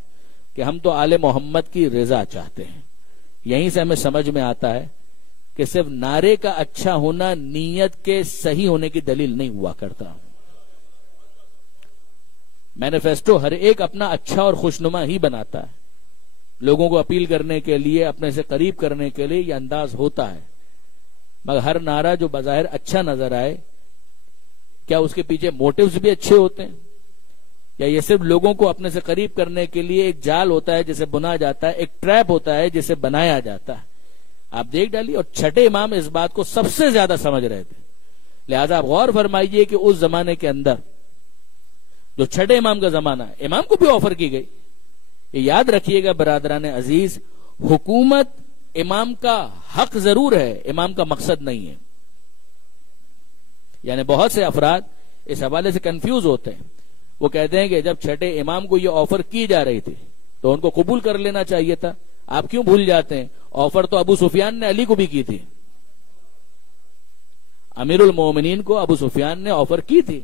کہ ہم تو آل محمد کی رضا چاہتے ہیں۔ یہیں سے ہمیں سمجھ میں آتا ہے کہ صرف نعرے کا اچھا ہونا نیت کے صحیح ہونے کی دلیل نہیں ہوا کرتا۔ مینیفیسٹو ہر ایک اپنا اچھا اور خوشنما ہی بناتا ہے، لوگوں کو اپیل کرنے کے لیے، اپنے سے قریب کرنے کے لیے یہ انداز ہوتا ہے، مگر ہر نعرہ جو بظاہر اچھا نظر آئے، کیا اس کے پیچھے موٹیوز بھی اچھے ہوتے ہیں، یا یہ صرف لوگوں کو اپنے سے قریب کرنے کے لیے ایک جال ہوتا ہے جسے بنا جاتا ہے، ایک ٹریپ ہوتا ہے جسے بنایا جاتا ہے؟ آپ دیکھ ڈالیے، اور چھٹے امام اس بات کو سب سے زیادہ سمجھ رہے تھے۔ لہذا آپ غور فرمائیے کہ اس زمانے کے اندر جو چھٹے امام کا زمانہ ہے، امام کو بھی آفر کی گئی۔ یہ یاد رکھیے گا برادران عزیز، حکومت امام کا حق ضرور ہے، امام کا مقصد نہیں ہے۔ یعنی بہت سے افراد اس حوالے سے کنفیوز ہوتے ہیں، وہ کہتے ہیں کہ جب چھٹے امام کو یہ آفر کی جا رہی تھی تو ان کو قبول کر لینا چاہیے تھا۔ آپ کیوں بھول جاتے ہیں؟ آفر تو ابو سفیان نے علی کو بھی کی تھی، امیر المومنین کو ابو سفیان نے آفر کی تھی۔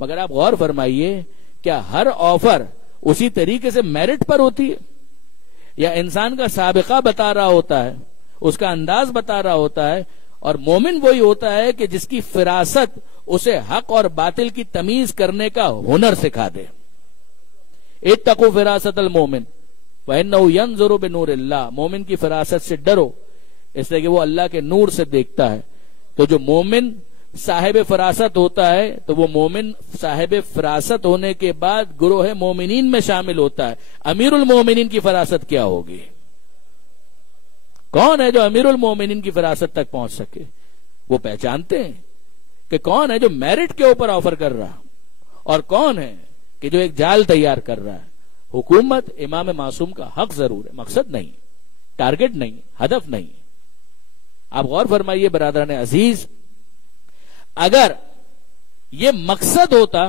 مگر آپ غور فرمائیے، کیا ہر آفر اسی طریقے سے میرٹ پر ہوتی ہے، یا انسان کا سابقہ بتا رہا ہوتا ہے، اس کا انداز بتا رہا ہوتا ہے؟ اور مومن وہی ہوتا ہے کہ جس کی فراست اسے حق اور باطل کی تمیز کرنے کا ہنر سکھا دے۔ اتقوا فراست المومن وَإِنَّهُ يَنظُرُ بِنُورِ اللَّهِ، مومن کی فراست سے ڈرو، اس لیے کہ وہ اللہ کے نور سے دیکھتا ہے۔ تو جو مومن صاحب فراست ہوتا ہے تو وہ مومن صاحب فراست ہونے کے بعد گروہ مومنین میں شامل ہوتا ہے۔ امیر المومنین کی فراست کیا ہوگی؟ کون ہے جو امیر المومنین کی فراست تک پہنچ سکے؟ وہ پہچانتے ہیں کہ کون ہے جو میرٹ کے اوپر آفر کر رہا اور کون ہے کہ جو ایک جال تیار کر رہا ہے. حکومت امام معصوم کا حق ضرور ہے، مقصد نہیں، ٹارگٹ نہیں، ہدف نہیں. آپ غور فرمائیے برادران عزیز، اگر یہ مقصد ہوتا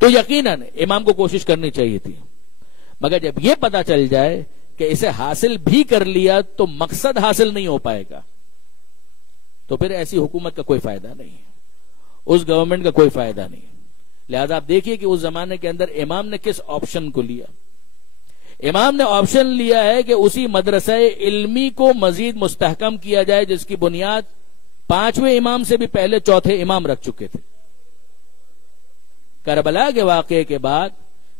تو یقیناً امام کو کوشش کرنی چاہیے تھی، مگر جب یہ پتا چل جائے کہ اسے حاصل بھی کر لیا تو مقصد حاصل نہیں ہو پائے گا، تو پھر ایسی حکومت کا کوئی فائدہ نہیں، اس گورنمنٹ کا کوئی فائدہ نہیں. لہذا آپ دیکھیے کہ اس زمانے کے اندر امام نے کس آپشن کو لیا. امام نے آپشن لیا ہے کہ اسی مدرسہ علمی کو مزید مستحکم کیا جائے جس کی بنیاد 5ویں امام سے بھی پہلے 4تھے امام رکھ چکے تھے. کربلا کے واقعے کے بعد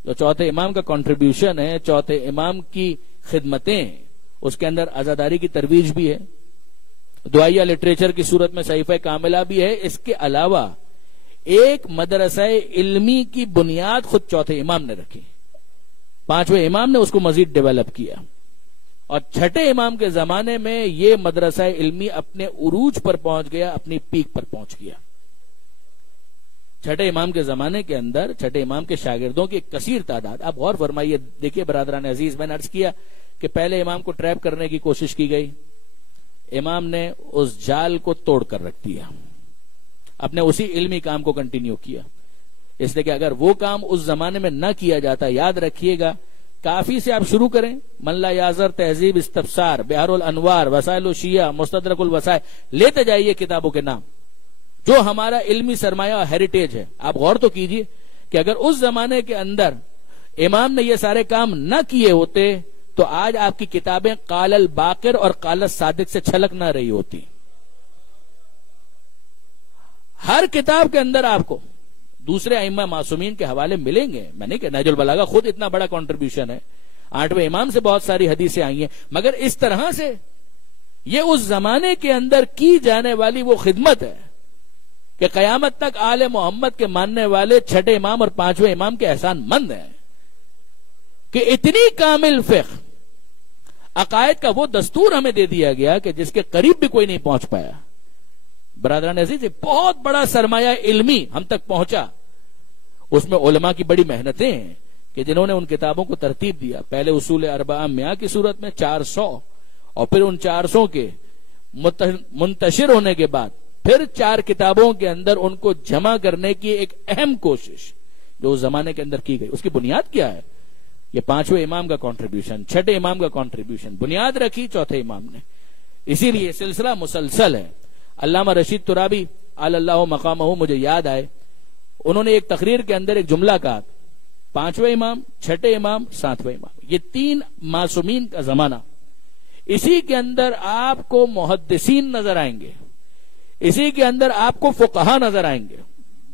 جو 4تھے امام کا کنٹریبیوشن ہے، 4تھے امام کی خدمتیں، اس کے اندر عزاداری کی ترویج بھی ہے، دعائیہ لٹریچر کی صورت میں صحیفہ کاملہ بھی ہے. اس کے علاوہ ایک مدرسہ علمی کی بنیاد خود 4تھے امام نے رکھی، 5ویں امام نے اس کو مزید ڈیولپ کیا، اور 6ٹھے امام کے زمانے میں یہ مدرسہ علمی اپنے عروج پر پہنچ گیا، اپنی پیک پر پہنچ گیا. 6ٹھے امام کے زمانے کے اندر 6ٹھے امام کے شاگردوں کی ایک کثیر تعداد. آپ غور فرمائیے، دیکھیے برادران عزیز، میں نے عرض کیا کہ پہلے امام کو ٹریپ کرنے کی کوشش کی گئی، امام نے اس جال کو توڑ کر رکھ دیا، اپنے اسی علمی کام کو کنٹینیو کیا. اس لیے کہ اگر وہ کام اس زمانے میں نہ کیا جاتا، یاد رکھیے گا، کافی سے آپ شروع کریں، من لا یازر، تہذیب استفسار، بحار الانوار، وسائل الشیعہ، مستدرک الوسائل، لیتے جائیے کتابوں کے نام، جو ہمارا علمی سرمایہ اور ہیریٹیج ہے. آپ غور تو کیجئے کہ اگر اس زمانے کے اندر امام نے یہ سارے کام نہ کیے ہوتے تو آج آپ کی کتابیں قال الباقر اور قال الصادق سے چھلک نہ رہی ہوتی. ہر کتاب کے اندر آپ کو دوسرے ائمہ معصومین کے حوالے ملیں گے. میں نہیں کہ نہج البلاغہ خود اتنا بڑا کنٹریبیوشن ہے، 8ویں امام سے بہت ساری حدیثیں آئی ہیں، مگر اس طرح سے یہ اس زمانے کے اندر کی جانے والی وہ خدمت ہے کہ قیامت تک آل محمد کے ماننے والے 6ٹھے امام اور 5ویں امام کے احسان مند ہیں کہ اتنی کامل فقہ، عقائد کا وہ دستور ہمیں دے دیا گیا کہ جس کے قریب بھی کوئی نہیں پہنچ پایا. برادران عزیز، بہت بڑا سرمایہ علمی ہم تک پہنچا. اس میں علماء کی بڑی محنتیں ہیں کہ جنہوں نے ان کتابوں کو ترتیب دیا. پہلے اصول اربعہ میاں کی صورت میں 400، اور پھر ان 400 کے منتشر ہونے کے بعد پھر 4 کتابوں کے اندر ان کو جمع کرنے کی ایک اہم کوشش جو اس زمانے کے اندر کی گئی. اس کی بنیاد کیا ہے؟ یہ 5ویں امام کا کنٹریبیوشن، 6ٹھے امام کا کنٹریبیوشن. بنیاد رکھی 4تھے امام نے. اسی لیے سلسلہ مسلسل ہے. علامہ رشید ترابی علی اللہ مقامہ، مجھے یاد آئے، انہوں نے ایک تقریر کے اندر ایک جملہ کہا، 5ویں امام، 6ٹھے امام، 7ویں امام، یہ 3 معصومین کا زمانہ. اسی کے اندر آپ کو محدثین نظر آئیں گے، اسی کے اندر آپ کو فقہا نظر آئیں گے.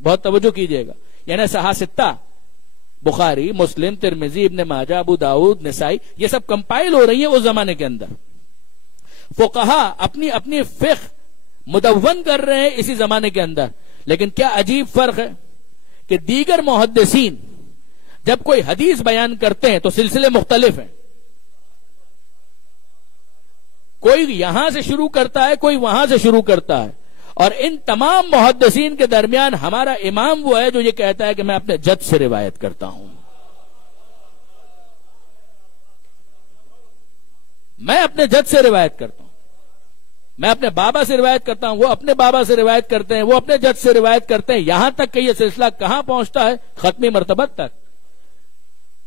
بہت توجہ کیجئے گا. یعنی صحاح 6، بخاری، مسلم، ترمذی، ابن ماجہ، ابو داؤد، نسائی، یہ سب کمپائل ہو رہی ہیں اس زمانے کے اندر. فقہا اپنی اپنی فقہ مدون کر رہے ہیں اسی زمانے کے اندر. لیکن کیا عجیب فرق ہے کہ دیگر محدثین جب کوئی حدیث بیان کرتے ہیں تو سلسلے مختلف ہیں. کوئی یہاں سے شروع کرتا ہے، کوئی وہاں سے شروع کرتا ہے، اور ان تمام محدثین کے درمیان ہمارا امام وہ ہے جو یہ کہتا ہے کہ میں اپنے جد سے روایت کرتا ہوں، میں اپنے جد سے روایت کرتا ہوں، میں اپنے بابا سے روایت کرتا ہوں، وہ اپنے بابا سے روایت کرتے ہیں، وہ اپنے جد سے روایت کرتے ہیں. یہاں تک کہ یہ سلسلہ کہاں پہنچتا ہے؟ ختمی مرتبت تک.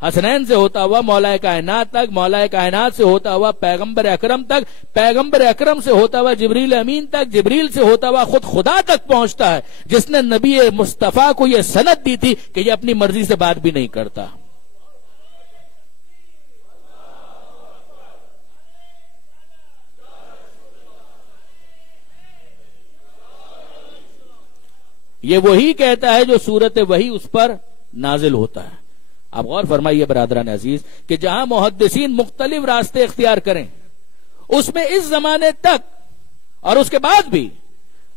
حسنین سے ہوتا ہوا مولا کائنات تک، مولا کائنات سے ہوتا ہوا پیغمبر اکرم تک، پیغمبر اکرم سے ہوتا ہوا جبریل امین تک، جبریل سے ہوتا ہوا خود خدا تک پہنچتا ہے جس نے نبی مصطفیٰ کو یہ سند دی تھی کہ یہ اپنی مرضی سے بات بھی نہیں کرتا. یہ وہی کہتا ہے جو سورت وحی اس پر نازل ہوتا ہے. آپ غور فرمائیے برادران عزیز کہ جہاں محدثین مختلف راستے اختیار کریں، اس میں اس زمانے تک اور اس کے بعد بھی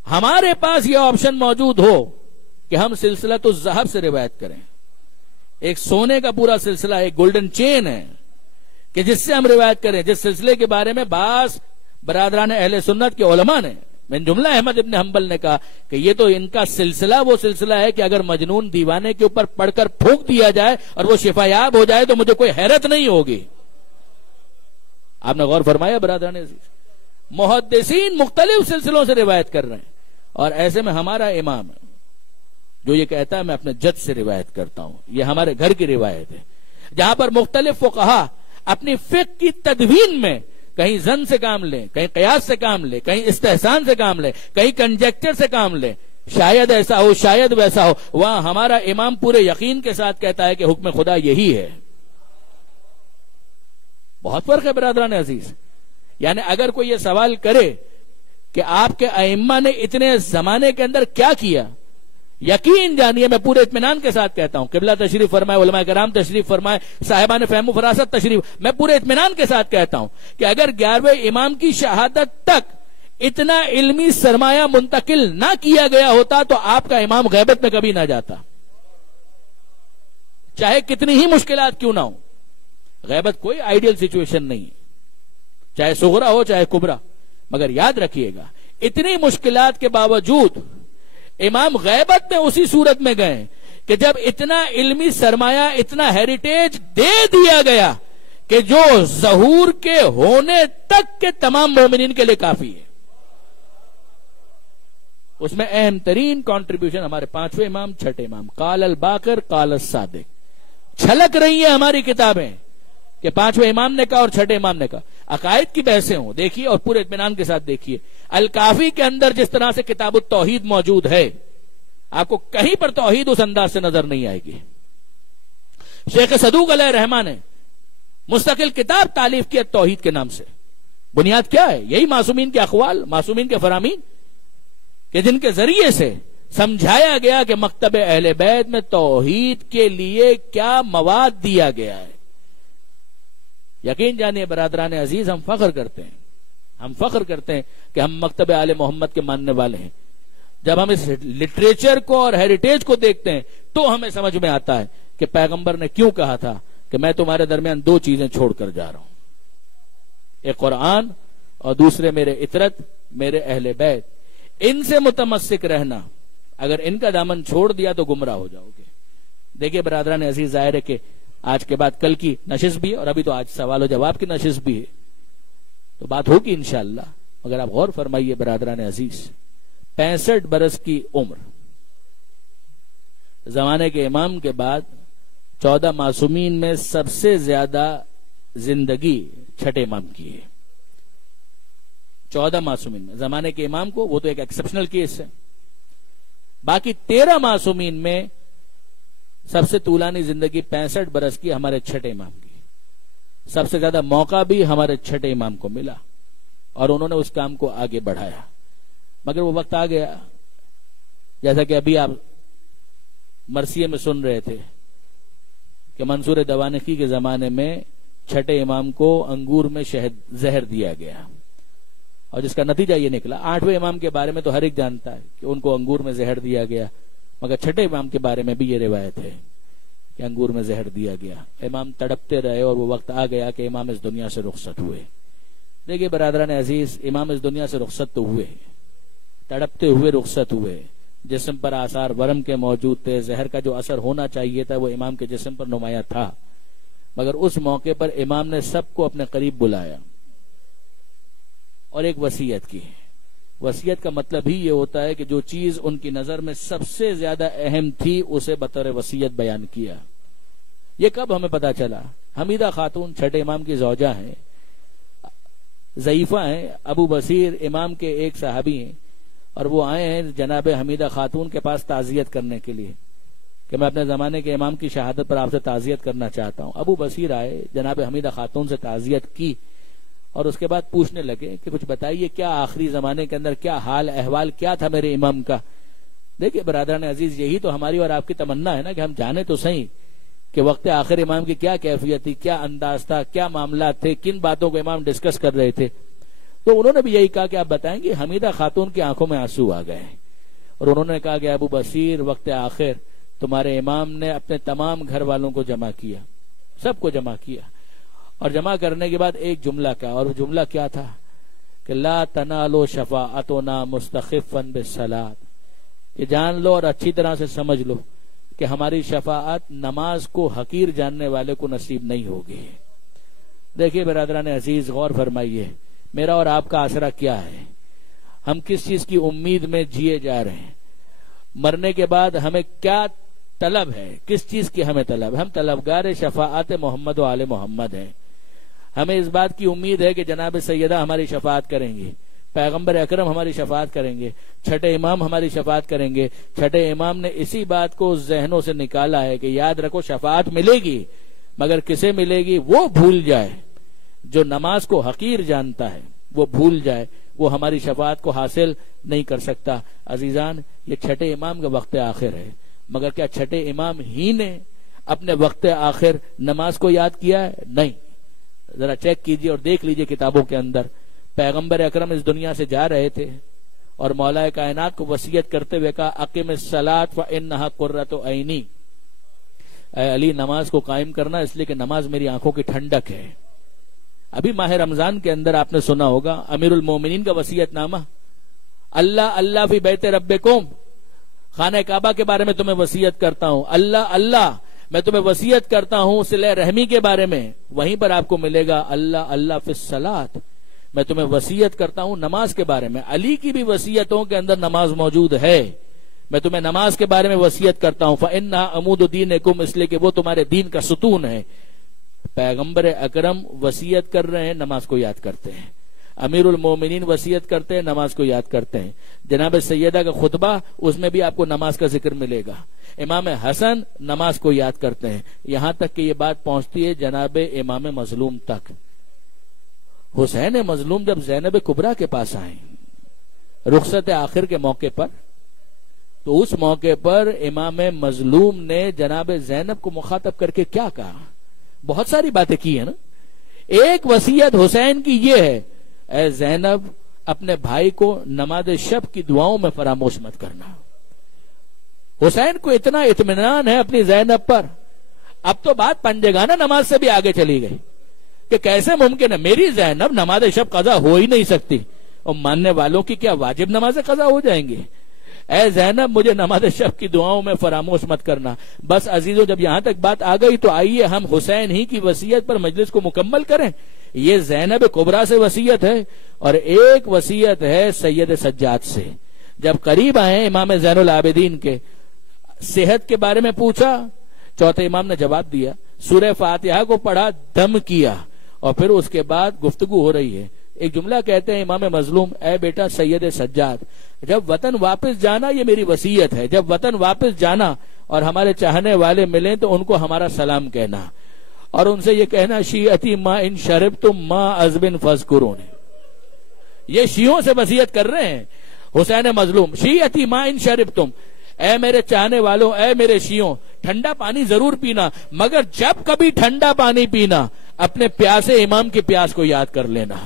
ہمارے پاس یہ آپشن موجود ہو کہ ہم سلسلہ تو الذہب سے روایت کریں. ایک سونے کا پورا سلسلہ، ایک گولڈن چین ہے کہ جس سے ہم روایت کریں، جس سلسلے کے بارے میں بعض برادران اہل سنت کے علماء نے، میں جملہ احمد ابن حنبل نے کہا کہ یہ تو ان کا سلسلہ وہ سلسلہ ہے کہ اگر مجنون دیوانے کے اوپر پڑھ کر پھونک دیا جائے اور وہ شفا یاب ہو جائے تو مجھے کوئی حیرت نہیں ہوگی. آپ نے غور فرمایا برادران عزیز؟ محدثین مختلف سلسلوں سے روایت کر رہے ہیں، اور ایسے میں ہمارا امام ہے جو یہ کہتا ہے میں اپنے جد سے روایت کرتا ہوں، یہ ہمارے گھر کی روایت ہے، جہاں پر مختلف فقہا اپنی فقہ کی تدوین میں کہیں زن سے کام لیں، کہیں قیاس سے کام لیں، کہیں استحسان سے کام لیں، کہیں کنجیکچر سے کام لیں، شاید ایسا ہو شاید ویسا ہو، وہاں ہمارا امام پورے یقین کے ساتھ کہتا ہے کہ حکم خدا یہی ہے. بہت فرق ہے برادران عزیز. یعنی اگر کوئی یہ سوال کرے کہ آپ کے ائمہ نے اتنے زمانے کے اندر کیا کیا، یقین جانیے میں پورے اطمینان کے ساتھ کہتا ہوں، قبلہ تشریف فرمائے، علماء کرام تشریف فرمائے، صاحبان فہم و فراست تشریف، میں پورے اطمینان کے ساتھ کہتا ہوں کہ اگر 11ویں امام کی شہادت تک اتنا علمی سرمایہ منتقل نہ کیا گیا ہوتا تو آپ کا امام غیبت میں کبھی نہ جاتا، چاہے کتنی ہی مشکلات کیوں نہ ہو. غیبت کوئی آئیڈیل سچویشن نہیں ہے، چاہے صغرا ہو چاہے کبرا، مگر یاد رکھیے گا اتنی مشکلات کے باوجود امام غیبت میں اسی صورت میں گئے کہ جب اتنا علمی سرمایہ، اتنا ہیریٹیج دے دیا گیا کہ جو ظہور کے ہونے تک کے تمام مومنین کے لیے کافی ہے. اس میں اہم ترین کنٹریبیوشن ہمارے 5ویں امام، 6ٹھے امام، قال الباقر قال الصادق، چھلک رہی ہیں ہماری کتابیں کہ 5ویں امام نے کہا اور 6ٹھے امام نے کہا. عقائد کی بحثیں ہوں دیکھیے اور پورے اطمینان کے ساتھ دیکھیے. الکافی کے اندر جس طرح سے کتاب التوحید موجود ہے، آپ کو کہیں پر توحید اس انداز سے نظر نہیں آئے گی. شیخ صدوق علیہ الرحمہ نے مستقل کتاب تالیف کی توحید کے نام سے. بنیاد کیا ہے؟ یہی معصومین کے اقوال، معصومین کے فرامین، کہ جن کے ذریعے سے سمجھایا گیا کہ مکتب اہل بیت میں توحید کے لیے کیا مواد دیا گیا ہے. یقین جانیے برادران عزیز، ہم فخر کرتے ہیں کہ ہم مکتب آل محمد کے ماننے والے ہیں. جب ہم اس لٹریچر کو اور ہیریٹیج کو دیکھتے ہیں تو ہمیں سمجھ میں آتا ہے کہ پیغمبر نے کیوں کہا تھا کہ میں تمہارے درمیان 2 چیزیں چھوڑ کر جا رہا ہوں، ایک قرآن اور دوسرے میرے عطرت، میرے اہل بیت. ان سے متمسک رہنا، اگر ان کا دامن چھوڑ دیا تو گمراہ ہو جاؤ گے. دیکھیے برادران عزیز، ظاہر ہے کہ آج کے بعد کل کی نشست بھی ہے اور ابھی تو آج سوال و جواب کی نشست بھی ہے، تو بات ہوگی انشاءاللہ. مگر آپ غور فرمائیے برادران عزیز، 65 برس کی عمر، زمانے کے امام کے بعد 14 معصومین میں سب سے زیادہ زندگی 6ٹھے امام کی ہے. 14 معصومین میں زمانے کے امام کو، وہ تو ایک ایکسپشنل کیس ہے. باقی 13 معصومین میں سب سے طولانی زندگی 65 برس کی ہمارے 6ٹھے امام کی. سب سے زیادہ موقع بھی ہمارے 6ٹھے امام کو ملا اور انہوں نے اس کام کو آگے بڑھایا. مگر وہ وقت آ گیا، جیسا کہ ابھی آپ مرثیے میں سن رہے تھے کہ منصور دوانقی کے زمانے میں 6ٹھے امام کو انگور میں زہر دیا گیا، اور جس کا نتیجہ یہ نکلا. 8ویں امام کے بارے میں تو ہر ایک جانتا ہے کہ ان کو انگور میں زہر دیا گیا، مگر 6ٹھے امام کے بارے میں بھی یہ روایت ہے کہ انگور میں زہر دیا گیا. امام تڑپتے رہے اور وہ وقت آ گیا کہ امام اس دنیا سے رخصت ہوئے. دیکھیے برادران عزیز، امام اس دنیا سے رخصت تو ہوئے، تڑپتے ہوئے رخصت ہوئے. جسم پر آثار ورم کے موجود تھے، زہر کا جو اثر ہونا چاہیے تھا وہ امام کے جسم پر نمایاں تھا. مگر اس موقع پر امام نے سب کو اپنے قریب بلایا اور ایک وصیت کی. وصیت کا مطلب ہی یہ ہوتا ہے کہ جو چیز ان کی نظر میں سب سے زیادہ اہم تھی اسے بطور وصیت بیان کیا. یہ کب ہمیں پتا چلا؟ حمیدہ خاتون 6ٹھے امام کی زوجہ ہیں، ضعیفہ ہیں. ابو بصیر امام کے ایک صحابی ہیں اور وہ آئے ہیں جناب حمیدہ خاتون کے پاس تعزیت کرنے کے لیے کہ میں اپنے زمانے کے امام کی شہادت پر آپ سے تعزیت کرنا چاہتا ہوں. ابو بصیر آئے، جناب حمیدہ خاتون سے تعزیت کی اور اس کے بعد پوچھنے لگے کہ کچھ بتائیے، کیا آخری زمانے کے اندر کیا حال احوال کیا تھا میرے امام کا. دیکھیے برادران عزیز، یہی تو ہماری اور آپ کی تمنا ہے نا کہ ہم جانے تو صحیح کہ وقت آخر امام کی کیا کیفیت تھی، کیا انداز تھا، کیا معاملات تھے، کن باتوں کو امام ڈسکس کر رہے تھے. تو انہوں نے بھی یہی کہا کہ آپ بتائیں گے. حمیدہ خاتون کی آنکھوں میں آنسو آ گئے اور انہوں نے کہا کہ ابو بصیر، وقت آخر تمہارے امام نے اپنے تمام گھر والوں کو جمع کیا، سب کو جمع کیا، اور جمع کرنے کے بعد ایک جملہ کہا. اور وہ جملہ کیا تھا کہ لا تنالو شفاعتنا مستخفا بالصلاۃ، یہ جان لو اور اچھی طرح سے سمجھ لو کہ ہماری شفاعت نماز کو حقیر جاننے والے کو نصیب نہیں ہوگی۔ دیکھیے برادران عزیز، غور فرمائیے، میرا اور آپ کا آسرا کیا ہے؟ ہم کس چیز کی امید میں جیے جا رہے ہیں؟ مرنے کے بعد ہمیں کیا طلب ہے؟ کس چیز کی ہمیں طلب ہے؟ ہم طلبگار شفاعت محمد و آل محمد ہیں۔ ہمیں اس بات کی امید ہے کہ جناب سیدہ ہماری شفاعت کریں گے، پیغمبر اکرم ہماری شفاعت کریں گے، چھٹے امام ہماری شفاعت کریں گے۔ چھٹے امام نے اسی بات کو ذہنوں سے نکالا ہے کہ یاد رکھو شفاعت ملے گی، مگر کسے ملے گی؟ وہ بھول جائے جو نماز کو حقیر جانتا ہے، وہ بھول جائے، وہ ہماری شفاعت کو حاصل نہیں کر سکتا۔ عزیزان، یہ چھٹے امام کا وقت آخر ہے، مگر کیا چھٹے امام ہی نے اپنے وقت آخر نماز کو یاد کیا ہے؟ نہیں۔ ذرا چیک کیجئے اور دیکھ لیجئے کتابوں کے اندر، پیغمبر اکرم اس دنیا سے جا رہے تھے اور مولا کائنات کو وصیت کرتے ہوئے کہا اقم الصلاۃ فانھا قرۃ عینی، اے علی نماز کو قائم کرنا اس لیے کہ نماز میری آنکھوں کی ٹھنڈک ہے۔ ابھی ماہ رمضان کے اندر آپ نے سنا ہوگا امیر المومنین کا وصیت نامہ، اللہ اللہ فی بیت ربکم، خانہ کعبہ کے بارے میں تمہیں وصیت کرتا ہوں، اللہ اللہ میں تمہیں وصیت کرتا ہوں صلہ رحمی کے بارے میں، وہیں پر آپ کو ملے گا اللہ اللہ فی الصلاۃ، میں تمہیں وصیت کرتا ہوں نماز کے بارے میں۔ علی کی بھی وصیتوں کے اندر نماز موجود ہے، میں تمہیں نماز کے بارے میں وصیت کرتا ہوں، فإنھا عمود دینکم، اس لیے کہ وہ تمہارے دین کا ستون ہے۔ پیغمبر اکرم وصیت کر رہے ہیں، نماز کو یاد کرتے ہیں۔ امیر المومنین وصیت کرتے ہیں، نماز کو یاد کرتے ہیں۔ جناب سیدہ کا خطبہ، اس میں بھی آپ کو نماز کا ذکر ملے گا۔ امام حسن نماز کو یاد کرتے ہیں، یہاں تک کہ یہ بات پہنچتی ہے جناب امام مظلوم تک۔ حسین مظلوم جب زینب کبریٰ کے پاس آئے رخصت آخر کے موقع پر، تو اس موقع پر امام مظلوم نے جناب زینب کو مخاطب کر کے کیا کہا؟ بہت ساری باتیں کی ہیں نا۔ ایک وصیت حسین کی یہ ہے، اے زینب اپنے بھائی کو نماز شب کی دعاؤں میں فراموش مت کرنا۔ حسین کو اتنا اطمینان ہے اپنی زینب پر، اب تو بات پنجگانہ نماز سے بھی آگے چلی گئی کہ کیسے ممکن ہے میری زینب نماز شب قضا ہو ہی نہیں سکتی، اور ماننے والوں کی کیا واجب نماز قضا ہو جائیں گی؟ اے زینب مجھے نماز شب کی دعاؤں میں فراموش مت کرنا۔ بس عزیزو، جب یہاں تک بات آ گئی تو آئیے ہم حسین ہی کی وصیت پر مجلس کو مکمل کریں۔ یہ زینب کبریٰ سے وصیت ہے، اور ایک وصیت ہے سید سجاد سے۔ جب قریب آئے امام زین العابدین کے، صحت کے بارے میں پوچھا، چوتھے امام نے جواب دیا، سورہ فاتحہ کو پڑھا، دم کیا، اور پھر اس کے بعد گفتگو ہو رہی ہے۔ ایک جملہ کہتے ہیں امام مظلوم، اے بیٹا سید سجاد، جب وطن واپس جانا، یہ میری وصیت ہے، جب وطن واپس جانا اور ہمارے چاہنے والے ملیں تو ان کو ہمارا سلام کہنا، اور ان سے یہ کہنا شیعتی ما ان شربتم ما عذب فاذکرون۔ یہ شیعوں سے وصیت کر رہے ہیں حسین مظلوم، شیعتی ما ان شربتم، اے میرے چاہنے والوں، اے میرے شیعوں، ٹھنڈا پانی ضرور پینا، مگر جب کبھی ٹھنڈا پانی پینا اپنے پیاسے امام کی پیاس کو یاد کر لینا۔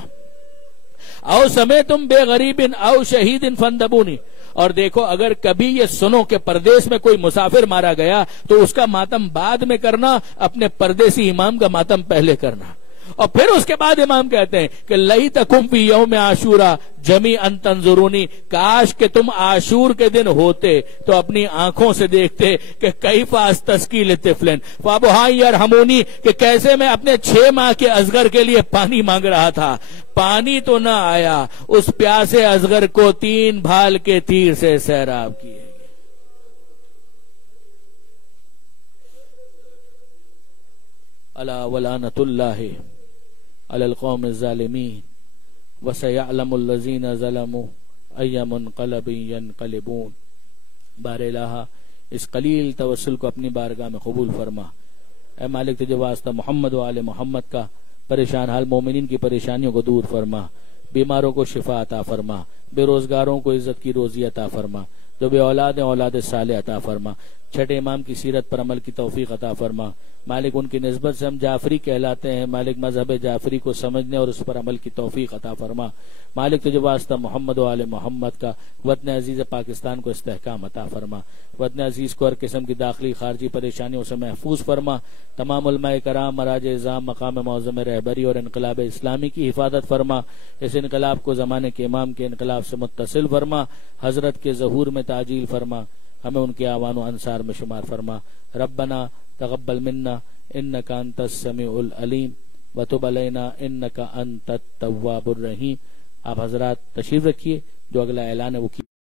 او سمیتم بے غریب او شہید فندبونی، اور دیکھو اگر کبھی یہ سنو کہ پردیس میں کوئی مسافر مارا گیا تو اس کا ماتم بعد میں کرنا، اپنے پردیسی امام کا ماتم پہلے کرنا۔ اور پھر اس کے بعد امام کہتے ہیں کہ لیتکم فی یوم عاشورا جمیعا تنظرونی، کاش کہ تم عاشور کے دن ہوتے تو اپنی آنکھوں سے دیکھتے کہ کیف استسقی لطفل فابہا یرحمونی، کہ کیسے میں اپنے 6 ماہ کے اصغر کے لیے پانی مانگ رہا تھا، پانی تو نہ آیا، اس پیاسے اصغر کو 3 بھال کے تیر سے سیراب کیے۔ الا ولعنۃ اللہ علی القوم الظالمین وسیعلم الذین ظلموا ای منقلب ینقلبون۔ بار الہ اس قلیل توسل کو اپنی بارگاہ میں قبول فرما۔ اے مالک تجھے واسطہ محمد و آل محمد کا، پریشان حال مومنین کی پریشانیوں کو دور فرما، بیماروں کو شفا عطا فرما، بے روزگاروں کو عزت کی روزی عطا فرما، جو بے اولاد ہیں اولاد صالح عطا فرما، چھٹے امام کی سیرت پر عمل کی توفیق عطا فرما۔ مالک ان کی نسبت سے ہم جعفری کہلاتے ہیں، مالک مذہب جعفری کو سمجھنے اور اس پر عمل کی توفیق عطا فرما۔ مالک تجھے واسطہ محمد و آل محمد کا وطن عزیز پاکستان کو استحکام عطا فرما۔ وطن عزیز کو ہر قسم کی داخلی خارجی پریشانیوں سے محفوظ فرما۔ تمام علماء کرام، مراجع اعظام، مقام معظم رہبری اور انقلاب اسلامی کی حفاظت فرما۔ اس انقلاب کو زمانے کے امام کے انقلاب سے متصل فرما۔ حضرت کے ظہور میں تعجیل فرما، ہمیں ان کے اعوان و انصار میں شمار فرما۔ ربنا تقبل منا انک انت السمیع العلیم وتب علینا انک انت التواب الرحیم۔ آپ حضرات تشریف رکھیے، جو اگلا اعلان ہے وہ